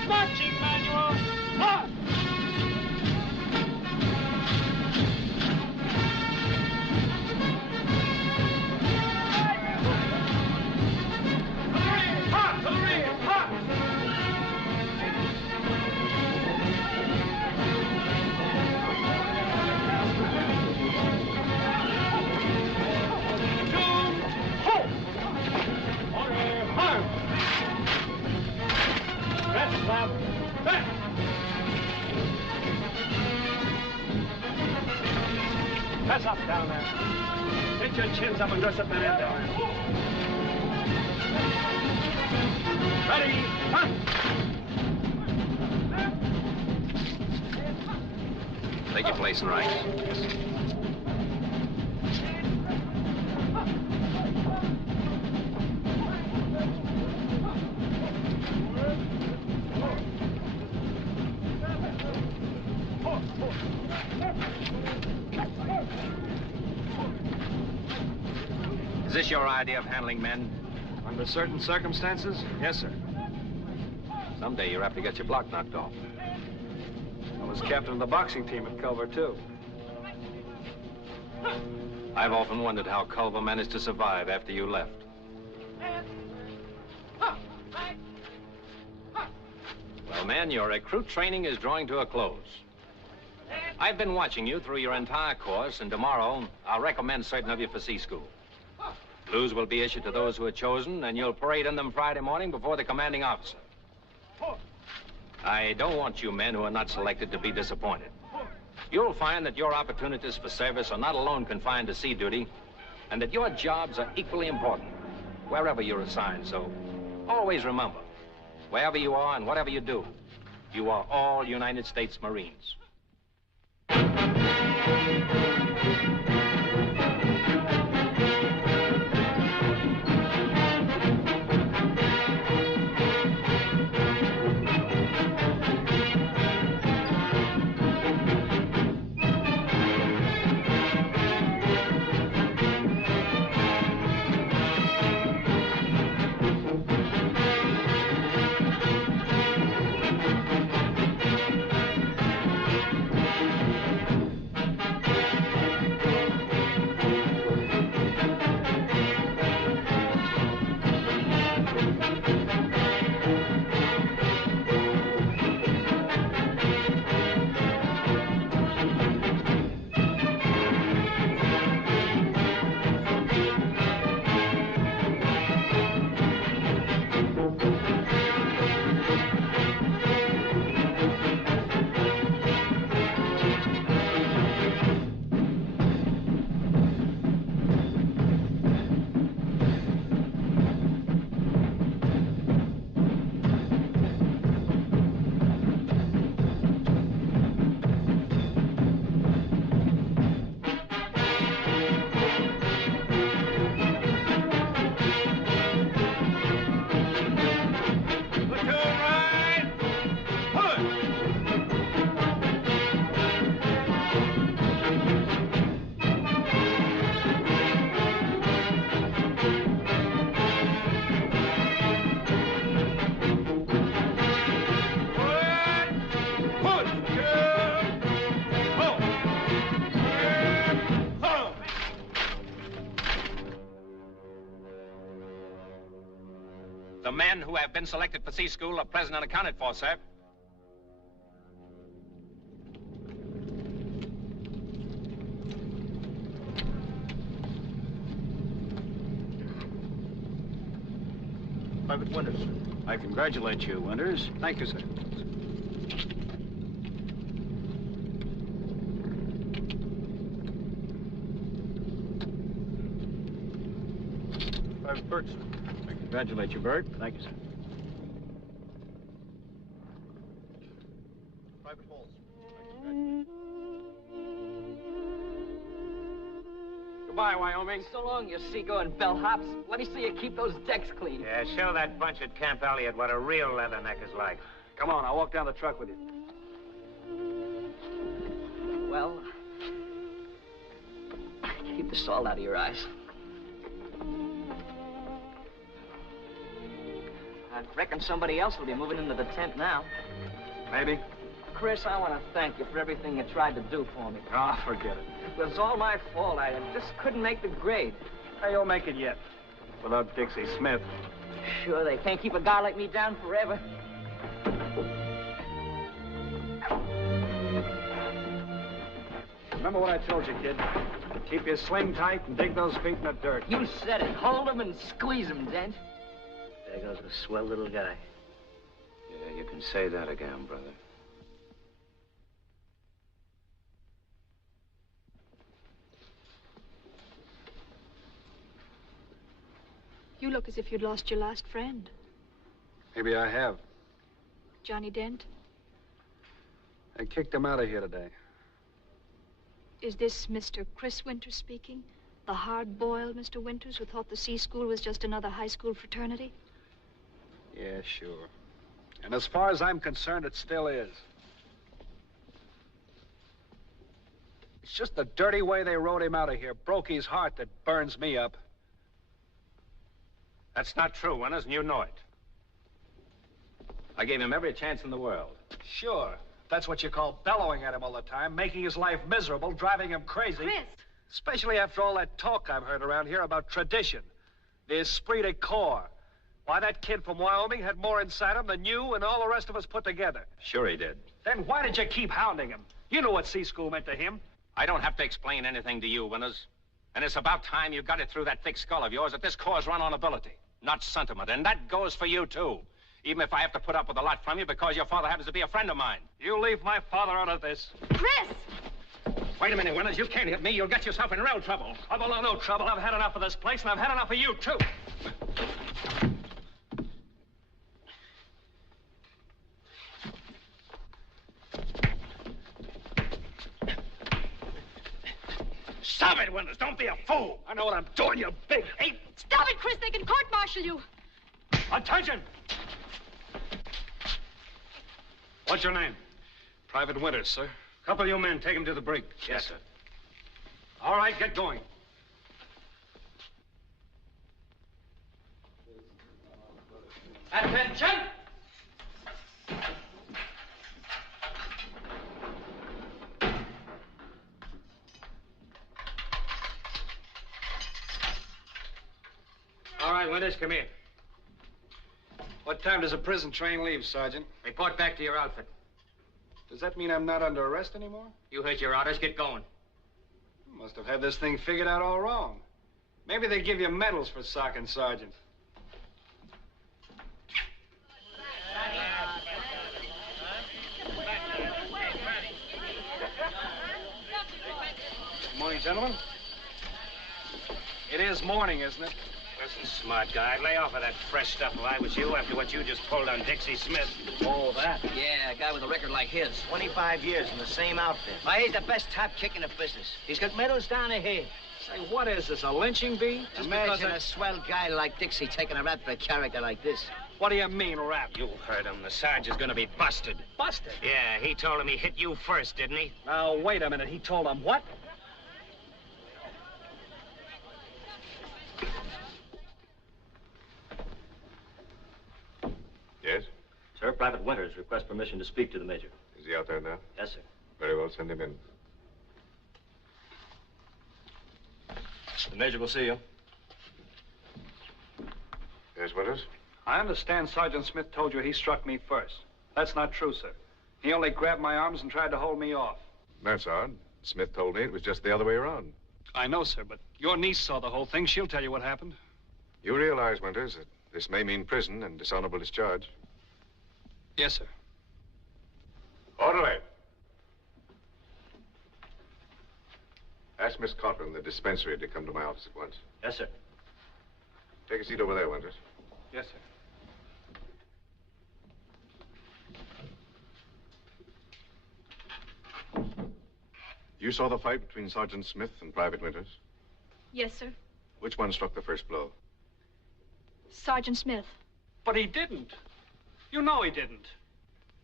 Marching manual, hard! To the rear, hard! Left, back. Press up down there. Get your chins up and dress up the end there. Ready, hunt! Take your place and ranks. Is this your idea of handling men? Under certain circumstances, yes, sir. Someday you're apt to get your block knocked off. I was captain of the boxing team at Culver, too. I've often wondered how Culver managed to survive after you left. Well, men, your recruit training is drawing to a close. I've been watching you through your entire course, and tomorrow I'll recommend certain of you for sea school. Blues will be issued to those who are chosen, and you'll parade in them Friday morning before the commanding officer. I don't want you men who are not selected to be disappointed. You'll find that your opportunities for service are not alone confined to sea duty, and that your jobs are equally important wherever you're assigned. So always remember, wherever you are and whatever you do, you are all United States Marines. The men who have been selected for sea school are present and accounted for, sir. Private Winters. I congratulate you, Winters. Thank you, sir. Private Burt, sir. I congratulate you, Burt. Thank you, sir. Private Halls. Goodbye, Wyoming. So long, you seagoing bellhops. Let me see you keep those decks clean. Yeah, show that bunch at Camp Elliott what a real leatherneck is like. Come on, I'll walk down the truck with you. Well, keep the salt out of your eyes. I reckon somebody else will be moving into the tent now. Maybe. Chris, I want to thank you for everything you tried to do for me. Ah, forget it. It was all my fault. I just couldn't make the grade. Hey, you'll make it yet. Without Dixie Smith. Sure, they can't keep a guy like me down forever. Remember what I told you, kid. Keep your sling tight and dig those feet in the dirt. You said it. Hold them and squeeze them, Dent. There goes a swell little guy. Yeah, you can say that again, brother. You look as if you'd lost your last friend. Maybe I have. Johnny Dent? I kicked him out of here today. Is this Mr. Chris Winters speaking? The hard-boiled Mr. Winters who thought the Sea School was just another high school fraternity? Yeah, sure. And as far as I'm concerned, it still is. It's just the dirty way they rode him out of here. Broke his heart that burns me up. That's not true, Winters, and you know it. I gave him every chance in the world. Sure. That's what you call bellowing at him all the time, making his life miserable, driving him crazy. Chris! Especially after all that talk I've heard around here about tradition. The esprit de corps. Why, that kid from Wyoming had more inside him than you and all the rest of us put together. Sure he did. Then why did you keep hounding him? You knew what Sea School meant to him. I don't have to explain anything to you, Winters. And it's about time you got it through that thick skull of yours that this corps is run on ability, not sentiment. And that goes for you, too. Even if I have to put up with a lot from you because your father happens to be a friend of mine. You leave my father out of this. Chris! Wait a minute, Winters. You can't hit me. You'll get yourself in real trouble. I've no trouble. I've had enough of this place, and I've had enough of you, too. Stop it, Winters. Don't be a fool. I know what I'm doing, you big ape. Stop it, Chris. They can court-martial you. Attention! What's your name? Private Winters, sir. Couple of you men, take him to the brig. Yes, sir. All right, get going. Attention! All right, Winters, come here. What time does a prison train leave, Sergeant? Report back to your outfit. Does that mean I'm not under arrest anymore? You heard your orders. Get going. Must have had this thing figured out all wrong. Maybe they give you medals for socking, Sergeant. Good morning, gentlemen. It is morning, isn't it? Listen, smart guy, lay off of that fresh stuff if I was you after what you just pulled on Dixie Smith. Oh, that? Yeah, a guy with a record like his. 25 years in the same outfit. Why, he's the best top kick in the business. He's got medals down here. Say, what is this, a lynching bee? Just Imagine a swell guy like Dixie taking a rap for a character like this. What do you mean, rap? You heard him. The Sarge is gonna be busted. Busted? Yeah, he told him he hit you first, didn't he? Now, wait a minute. He told him what? Yes? Sir, Private Winters requests permission to speak to the Major. Is he out there now? Yes, sir. Very well, send him in. The Major will see you. Yes, Winters? I understand Sergeant Smith told you he struck me first. That's not true, sir. He only grabbed my arms and tried to hold me off. That's odd. Smith told me it was just the other way around. I know, sir, but your niece saw the whole thing. She'll tell you what happened. You realize, Winters, that this may mean prison and dishonorable discharge? Yes, sir. Orderly. Ask Miss Cotter in the dispensary to come to my office at once. Yes, sir. Take a seat over there, Winters. Yes, sir. You saw the fight between Sergeant Smith and Private Winters? Yes, sir. Which one struck the first blow? Sergeant Smith. But he didn't. You know he didn't.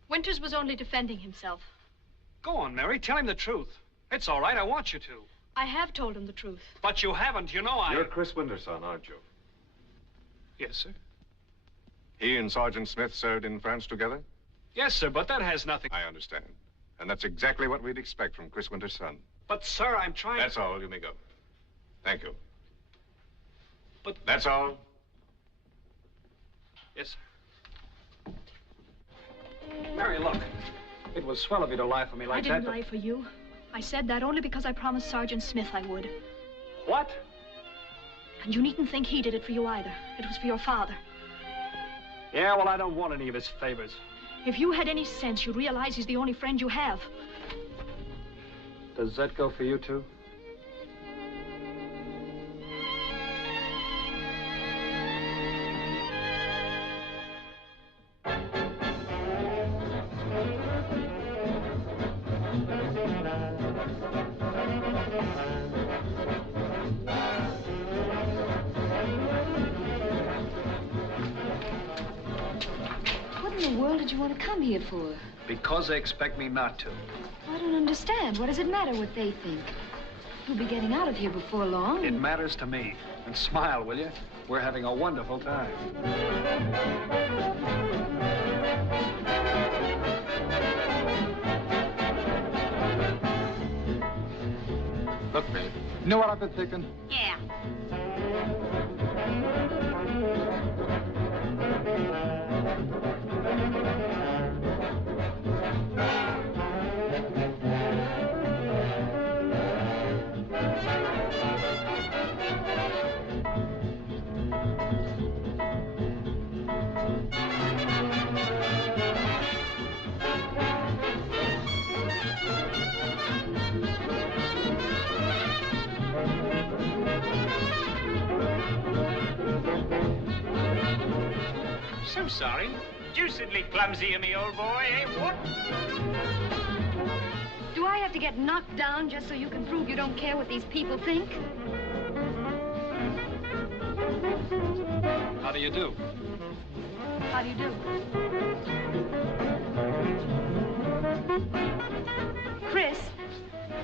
Winters was only defending himself. Go on, Mary. Tell him the truth. It's all right. I want you to. I have told him the truth. But you haven't. You know I... You're Chris Winters' son, aren't you? Yes, sir. He and Sergeant Smith served in France together? Yes, sir, but that has nothing... I understand. And that's exactly what we'd expect from Chris Winters' son. But, sir, I'm trying... That's all. You may go. Thank you. But... That's all? Yes, sir. Mary, look. It was swell of you to lie for me like that. I didn't lie for you. I said that only because I promised Sergeant Smith I would. What? And you needn't think he did it for you either. It was for your father. Yeah, well, I don't want any of his favors. If you had any sense, you'd realize he's the only friend you have. Does that go for you, too? in the world did you want to come here for? Because they expect me not to. I don't understand. What does it matter what they think? You'll be getting out of here before long. It matters to me. And smile, will you? We're having a wonderful time. Look, babe, you know what I've been thinking? Yeah. So sorry. Deucedly clumsy of me, old boy, eh? What? Do I have to get knocked down just so you can prove you don't care what these people think? How do you do? How do you do? Chris,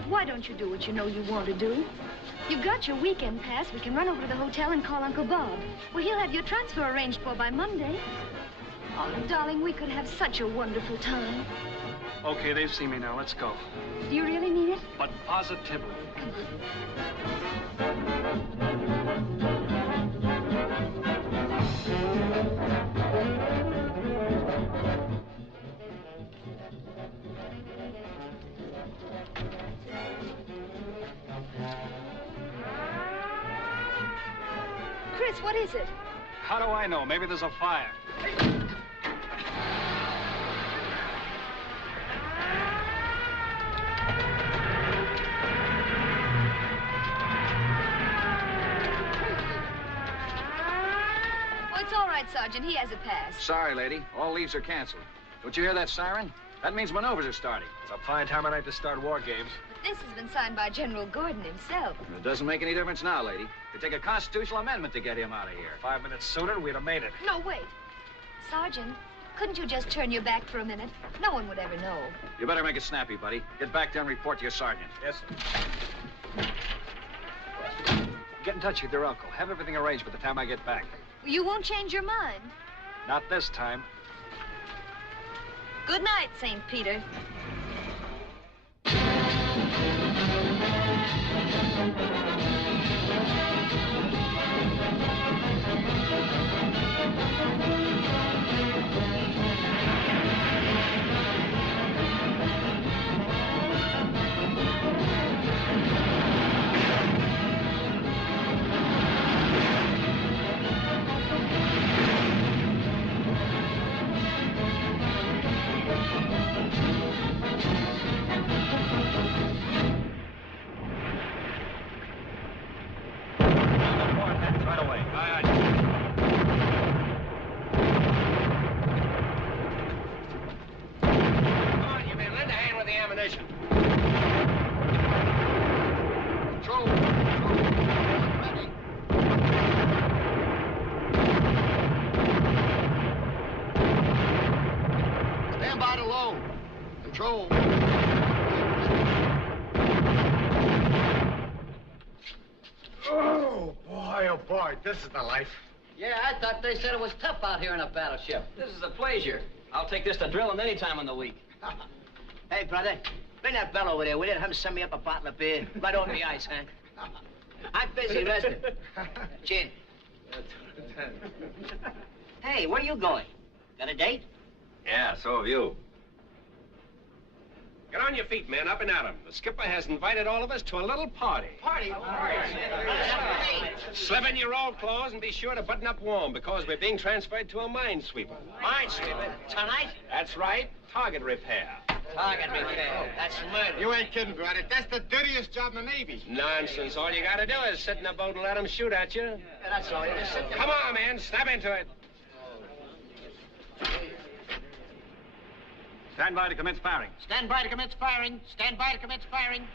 why don't you do what you know you want to do? You've got your weekend pass. We can run over to the hotel and call Uncle Bob. Well, he'll have your transfer arranged for by Monday. Oh, darling, we could have such a wonderful time. Okay, they've seen me now. Let's go. Do you really mean it? But positively. Chris, what is it? How do I know? Maybe there's a fire. Oh, it's all right, Sergeant. He has a pass. Sorry, lady. All leaves are canceled. Don't you hear that siren? That means maneuvers are starting. It's a fine time of night to start war games. This has been signed by General Gordon himself. It doesn't make any difference now, lady. It'd take a constitutional amendment to get him out of here. 5 minutes sooner, we'd have made it. No, wait. Sergeant, couldn't you just turn your back for a minute? No one would ever know. You better make it snappy, buddy. Get back there and report to your sergeant. Yes. Get in touch with your uncle. Have everything arranged by the time I get back. You won't change your mind. Not this time. Good night, St. Peter. Control. Oh, boy, this is the life. Yeah, I thought they said it was tough out here in a battleship. This is a pleasure. I'll take this to drilling any time in the week. Hey, brother, bring that bell over there, will you? Have him send me up a bottle of beer. Right over the ice, huh? I'm busy resting. Chin. Hey, where are you going? Got a date? Yeah, so have you. Get on your feet, man. Up and at 'em. The skipper has invited all of us to a little party. Party? Slip in your roll clothes and be sure to button up warm because we're being transferred to a minesweeper. Minesweeper? Tonight? That's right. Target repair. Target repair. That's murder. You ain't kidding, brother. That's the dirtiest job in the Navy. Nonsense. All you gotta do is sit in a boat and let 'em shoot at you. Yeah, that's all. You just sit there. Come on, man. Snap into it. Stand by to commence firing. Stand by to commence firing. Stand by to commence firing.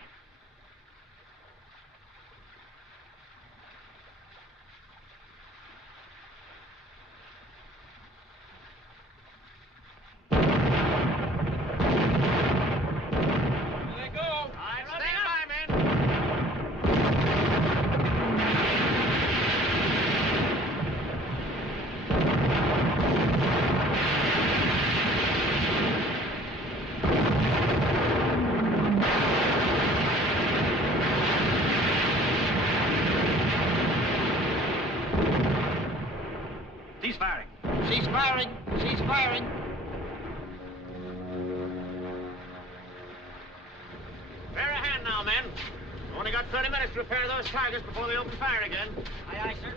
firing. Cease firing. Cease firing. Bear a hand now, men. Only got 30 minutes to repair those targets before they open fire again. Aye, aye, sir.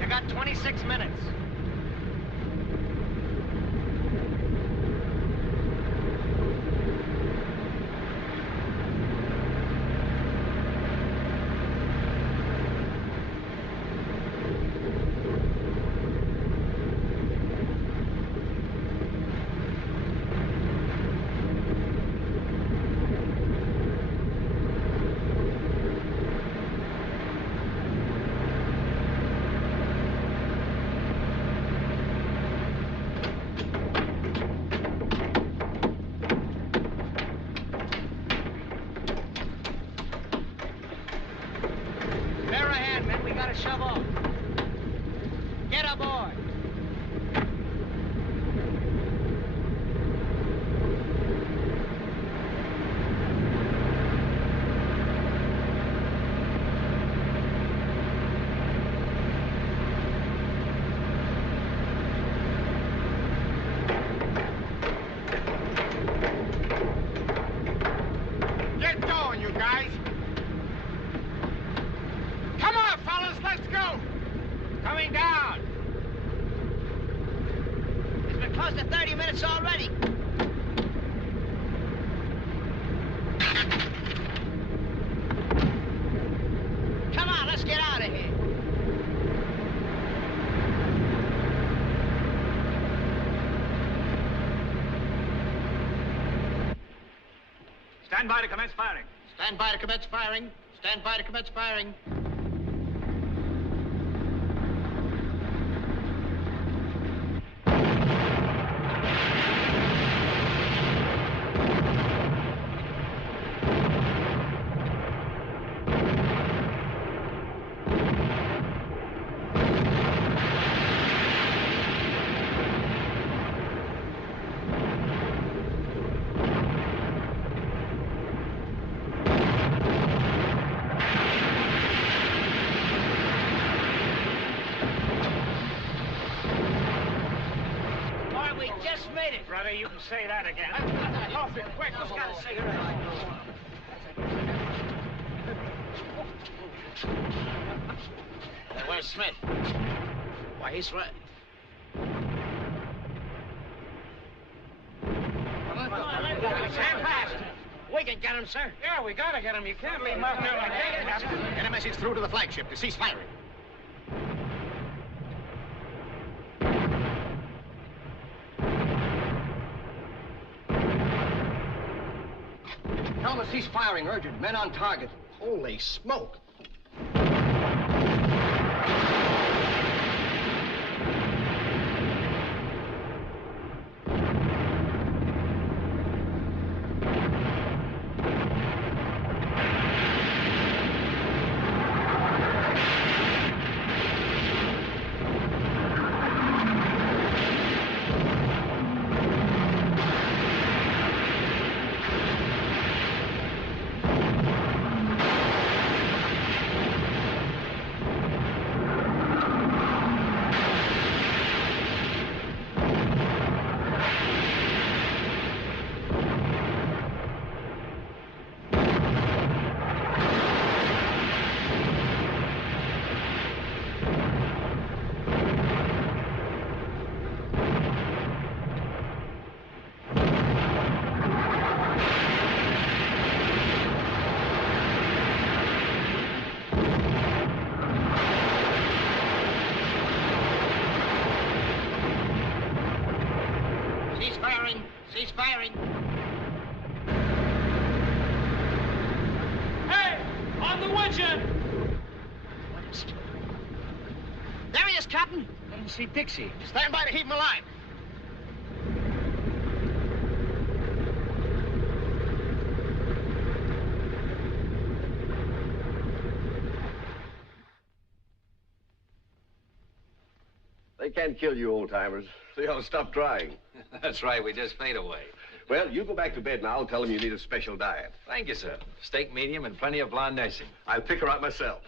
You got 26 minutes. Bear a hand, men. We gotta shove off. Get aboard. Get going, you guys. Come on, fellas, let's go. Coming down. It's been close to 30 minutes already. Come on, let's get out of here. Stand by to commence firing. Stand by to commence firing. Stand by to commence firing. Boy, we just made it. Brother, you can say that again. Coffee, quick. Who's got a cigarette? Where's Smith? Why, he's right. Stand fast. We can get him, sir. Yeah, we gotta get him. You can't leave him out there like that, Captain. Get a message through to the flagship to cease firing. Tell them to cease firing, urgent. Men on target. Holy smoke. Cease firing. Hey! On the widget! What is it? Captain? I don't see Dixie. Stand by to heave him alive. They can't kill you, old-timers. They ought to stop trying. That's right, we just fade away. Well, you go back to bed now and tell them you need a special diet. Thank you, sir. Steak medium and plenty of blonde nursing. I'll pick her out myself.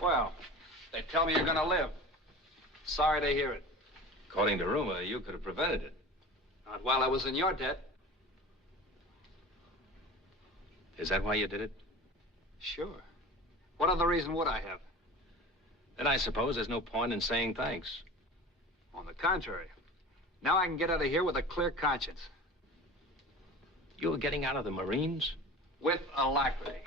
Well, they tell me you're gonna live. Sorry to hear it. According to rumor, you could have prevented it. Not while I was in your debt. Is that why you did it? Sure. What other reason would I have? Then I suppose there's no point in saying thanks. On the contrary. Now I can get out of here with a clear conscience. You were getting out of the Marines? With alacrity.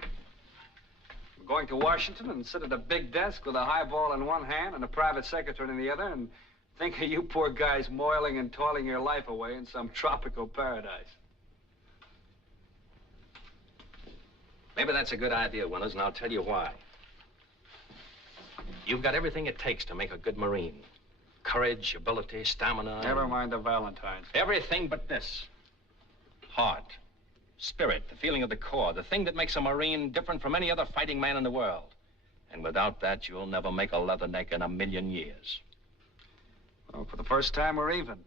I'm going to Washington and sit at a big desk with a highball in one hand and a private secretary in the other and think of you poor guys moiling and toiling your life away in some tropical paradise. Maybe that's a good idea, Winters, and I'll tell you why. You've got everything it takes to make a good Marine. Courage, ability, stamina. Never mind the Valentines. Everything but this. Heart, spirit, the feeling of the Corps, the thing that makes a Marine different from any other fighting man in the world. And without that, you'll never make a leatherneck in a million years. Well, for the first time, we're even.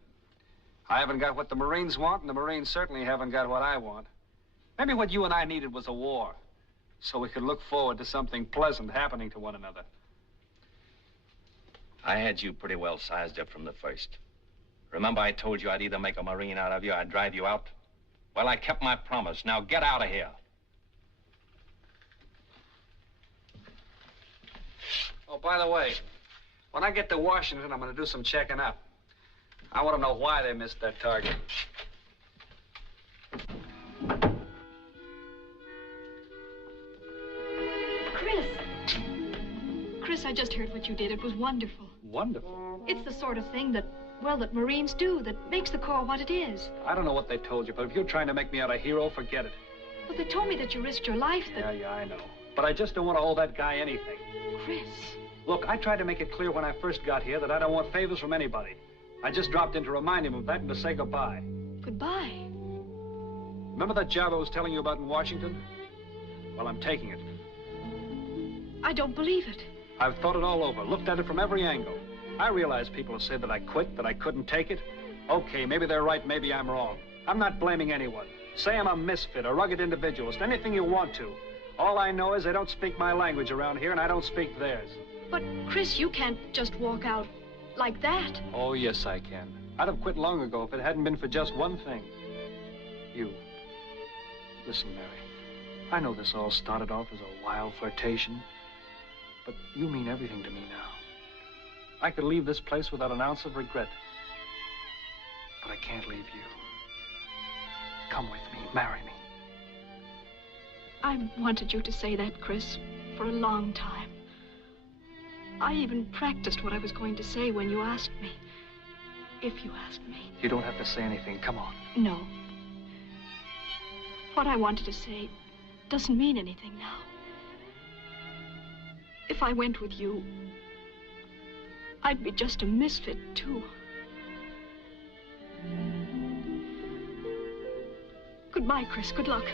I haven't got what the Marines want, and the Marines certainly haven't got what I want. Maybe what you and I needed was a war, so we could look forward to something pleasant happening to one another. I had you pretty well sized up from the first. Remember I told you I'd either make a Marine out of you or I'd drive you out? Well, I kept my promise. Now get out of here. Oh, by the way, when I get to Washington, I'm going to do some checking up. I want to know why they missed that target. Chris, I just heard what you did. It was wonderful. Wonderful? It's the sort of thing that, well, that Marines do, that makes the Corps what it is. I don't know what they told you, but if you're trying to make me out a hero, forget it. But they told me that you risked your life, that... Yeah, I know. But I just don't want to owe that guy anything. Chris. Look, I tried to make it clear when I first got here that I don't want favors from anybody. I just dropped in to remind him of that and to say goodbye. Goodbye? Remember that job I was telling you about in Washington? Well, I'm taking it. I don't believe it. I've thought it all over, looked at it from every angle. I realize people have said that I quit, that I couldn't take it. Okay, maybe they're right, maybe I'm wrong. I'm not blaming anyone. Say I'm a misfit, a rugged individualist, anything you want to. All I know is they don't speak my language around here, and I don't speak theirs. But, Chris, you can't just walk out like that. Oh, yes, I can. I'd have quit long ago if it hadn't been for just one thing. You. Listen, Mary, I know this all started off as a wild flirtation, but you mean everything to me now. I could leave this place without an ounce of regret, but I can't leave you. Come with me, marry me. I wanted you to say that, Chris, for a long time. I even practiced what I was going to say when you asked me. If you asked me. You don't have to say anything. Come on. No. What I wanted to say doesn't mean anything now. If I went with you, I'd be just a misfit, too. Goodbye, Chris. Good luck.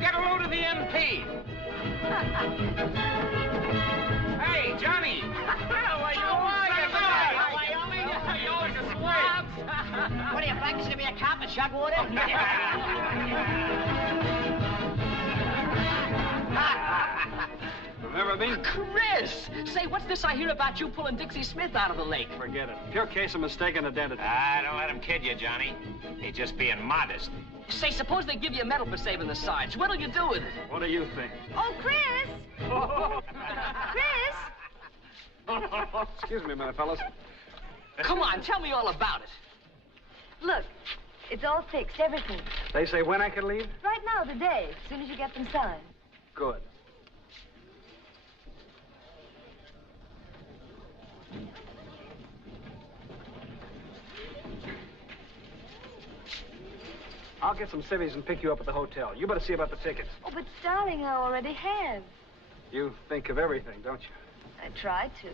Get a load of the MP. Hey, Johnny. How are you? What are you, practicing to be a cop at Shotwater? Remember me? Chris! Say, what's this I hear about you pulling Dixie Smith out of the lake? Forget it. Pure case of mistaken identity. Don't let him kid you, Johnny. He's just being modest. Say, suppose they give you a medal for saving the Sarge. What'll you do with it? What do you think? Oh, Chris! Chris! Excuse me a minute, fellas. Come on, tell me all about it. Look, it's all fixed, everything. They say when I can leave? Right now, today, as soon as you get them signed. Good. I'll get some civvies and pick you up at the hotel. You better see about the tickets. Oh, but darling, I already have. You think of everything, don't you? I try to.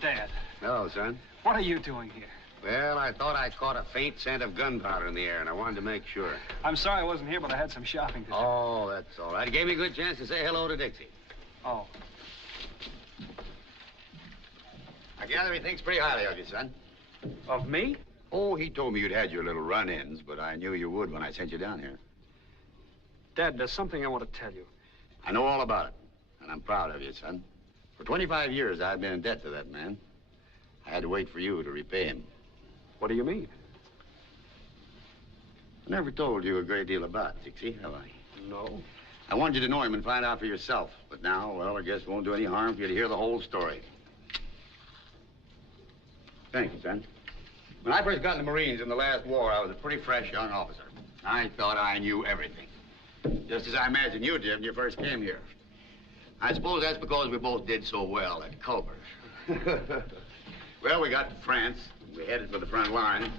Dad. Hello, son. What are you doing here? Well, I thought I caught a faint scent of gunpowder in the air, and I wanted to make sure. I'm sorry I wasn't here, but I had some shopping to do. Oh, that's all right. It gave me a good chance to say hello to Dixie. Oh. I gather he thinks pretty highly of you, son. Of me? Oh, he told me you'd had your little run-ins, but I knew you would when I sent you down here. Dad, there's something I want to tell you. I know all about it, and I'm proud of you, son. For 25 years, I've been in debt to that man. I had to wait for you to repay him. What do you mean? I never told you a great deal about Dixie, have I? No. I wanted you to know him and find out for yourself. But now, well, I guess it won't do any harm for you to hear the whole story. Thank you, son. When I first got in the Marines in the last war, I was a pretty fresh young officer. I thought I knew everything. Just as I imagined you did when you first came here. I suppose that's because we both did so well at Culver. Well, we got to France. We headed for the front line.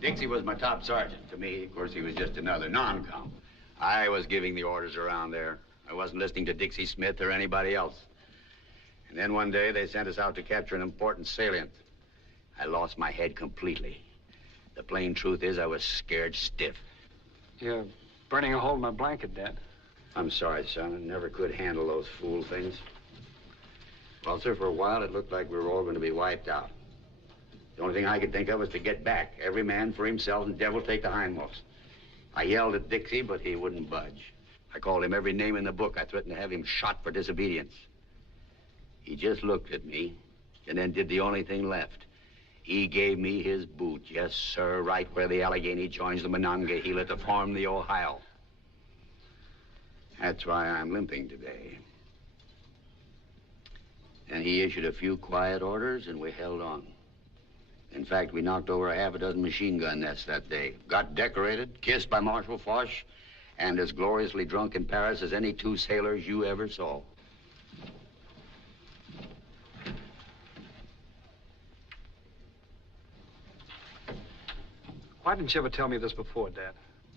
Dixie was my top sergeant. To me, of course, he was just another non-com. I was giving the orders around there. I wasn't listening to Dixie Smith or anybody else. And then one day, they sent us out to capture an important salient. I lost my head completely. The plain truth is I was scared stiff. You're burning a hole in my blanket, Dad. I'm sorry, son. I never could handle those fool things. Well, sir, for a while, it looked like we were all going to be wiped out. The only thing I could think of was to get back. Every man for himself and devil take the hindmost. I yelled at Dixie, but he wouldn't budge. I called him every name in the book. I threatened to have him shot for disobedience. He just looked at me and then did the only thing left. He gave me his boot, yes, sir, right where the Allegheny joins the Monongahela to form the Ohio. That's why I'm limping today. And he issued a few quiet orders, and we held on. In fact, we knocked over a half a dozen machine gun nests that day. Got decorated, kissed by Marshal Foch, and as gloriously drunk in Paris as any two sailors you ever saw. Why didn't you ever tell me this before, Dad?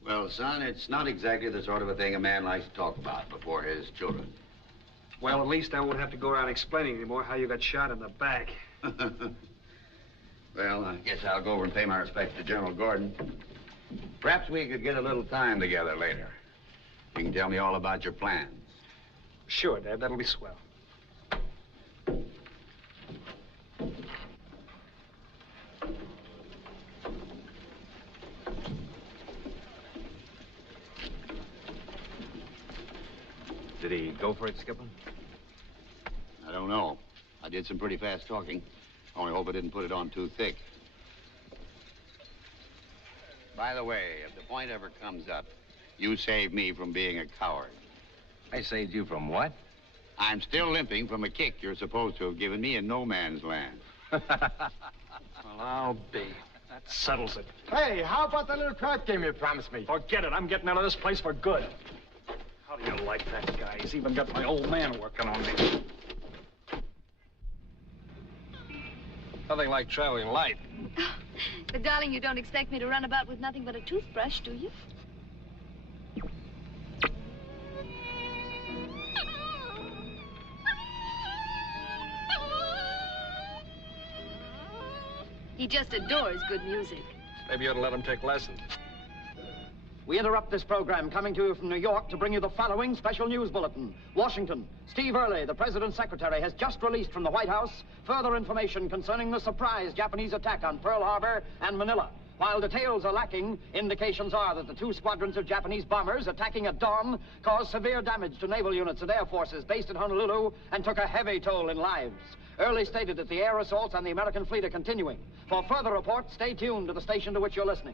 Well, son, it's not exactly the sort of a thing a man likes to talk about before his children. Well, at least I won't have to go around explaining anymore how you got shot in the back. Well, I guess I'll go over and pay my respects to General Gordon. Perhaps we could get a little time together later. You can tell me all about your plans. Sure, Dad. That'll be swell. Did he go for it, Skipper? I don't know. I did some pretty fast talking. Only hope I didn't put it on too thick. By the way, if the point ever comes up, you saved me from being a coward. I saved you from what? I'm still limping from a kick you're supposed to have given me in no man's land. Well, I'll be. That settles it. Hey, how about that little crap game you promised me? Forget it. I'm getting out of this place for good. How do you like that guy? He's even got my old man working on me. Nothing like traveling light. But, darling, you don't expect me to run about with nothing but a toothbrush, do you? He just adores good music. Maybe you ought to let him take lessons. We interrupt this program coming to you from New York to bring you the following special news bulletin. Washington, Steve Early, the President's secretary, has just released from the White House further information concerning the surprise Japanese attack on Pearl Harbor and Manila. While details are lacking, indications are that the two squadrons of Japanese bombers attacking at dawn caused severe damage to naval units and air forces based at Honolulu and took a heavy toll in lives. Early stated that the air assaults on the American fleet are continuing. For further reports, stay tuned to the station to which you're listening.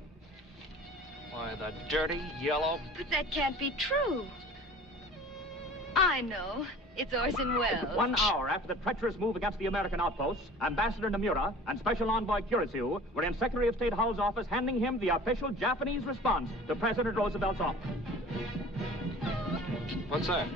Why, the dirty, yellow... But that can't be true. I know. It's Orson Welles. 1 hour after the treacherous move against the American outposts, Ambassador Nomura and Special Envoy Kuritsu were in Secretary of State Hull's office handing him the official Japanese response to President Roosevelt's offer. What's that?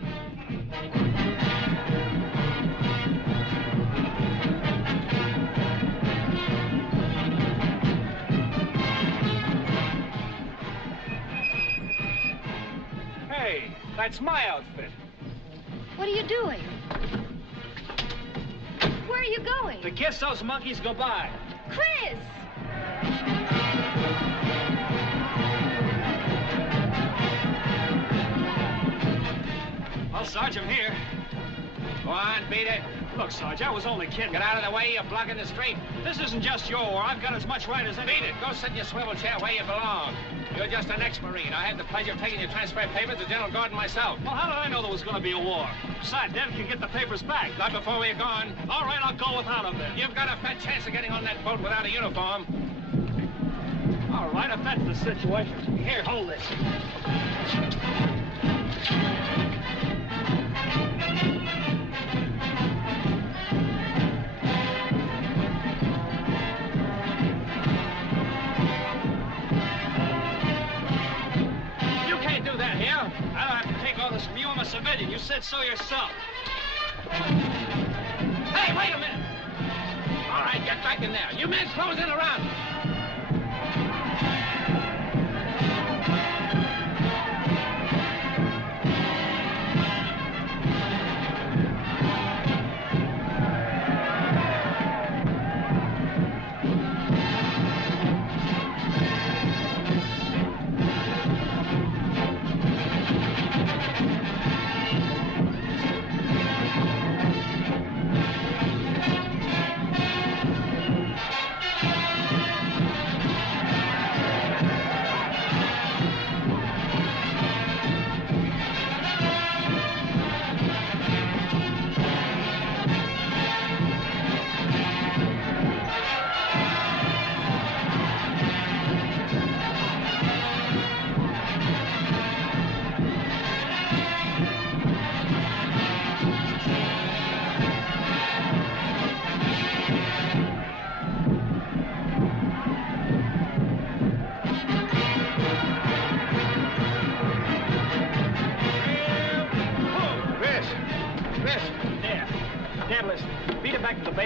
Hey, that's my outfit. What are you doing? Where are you going? To kiss those monkeys goodbye. Chris! Well, Sarge, I'm here. Go on, beat it. Look, Sarge, I was only kidding. Get out of the way, you're blocking the street. This isn't just your war. I've got as much right as any... Beat it. Go sit in your swivel chair where you belong. You're just an ex-Marine. I had the pleasure of taking your transfer papers to General Gordon myself. Well, how did I know there was going to be a war? Besides, Dad can get the papers back. Not before we're gone. All right, I'll go without them then. You've got a fat chance of getting on that boat without a uniform. All right, if that's the situation. Here, hold this. I don't have to take all this from you. I'm a civilian. You said so yourself. Hey, wait a minute. All right, get back in there. You men close in around.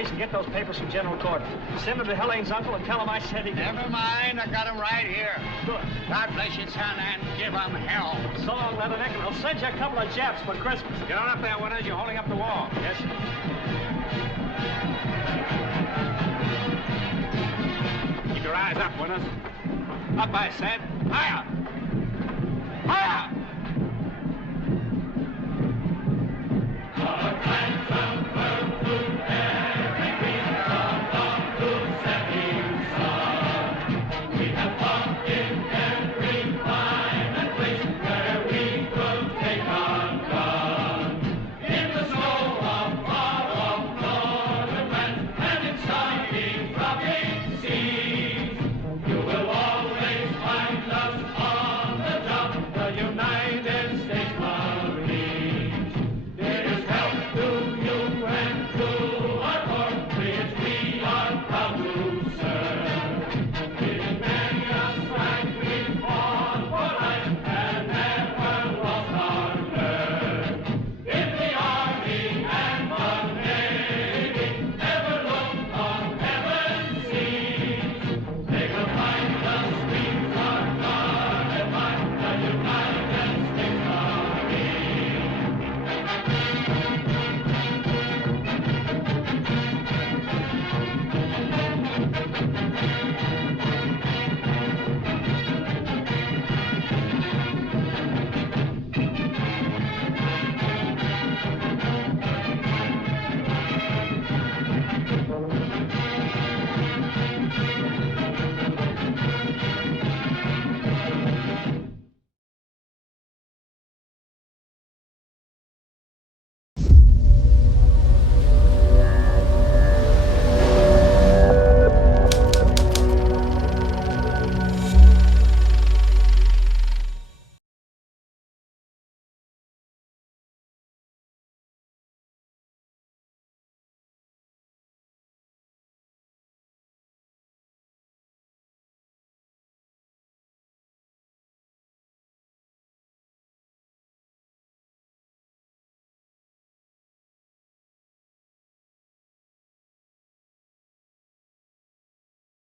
And get those papers from General Gordon. Send them to Helene's uncle and tell him I said he... Never mind, I got him right here. Good. God bless you, son, and give him hell. So long, Leatherneck, and I'll send you a couple of Japs for Christmas. Get on up there, Winters. You're holding up the wall. Yes, sir. Keep your eyes up, Winters. Up, I said. Higher! Higher!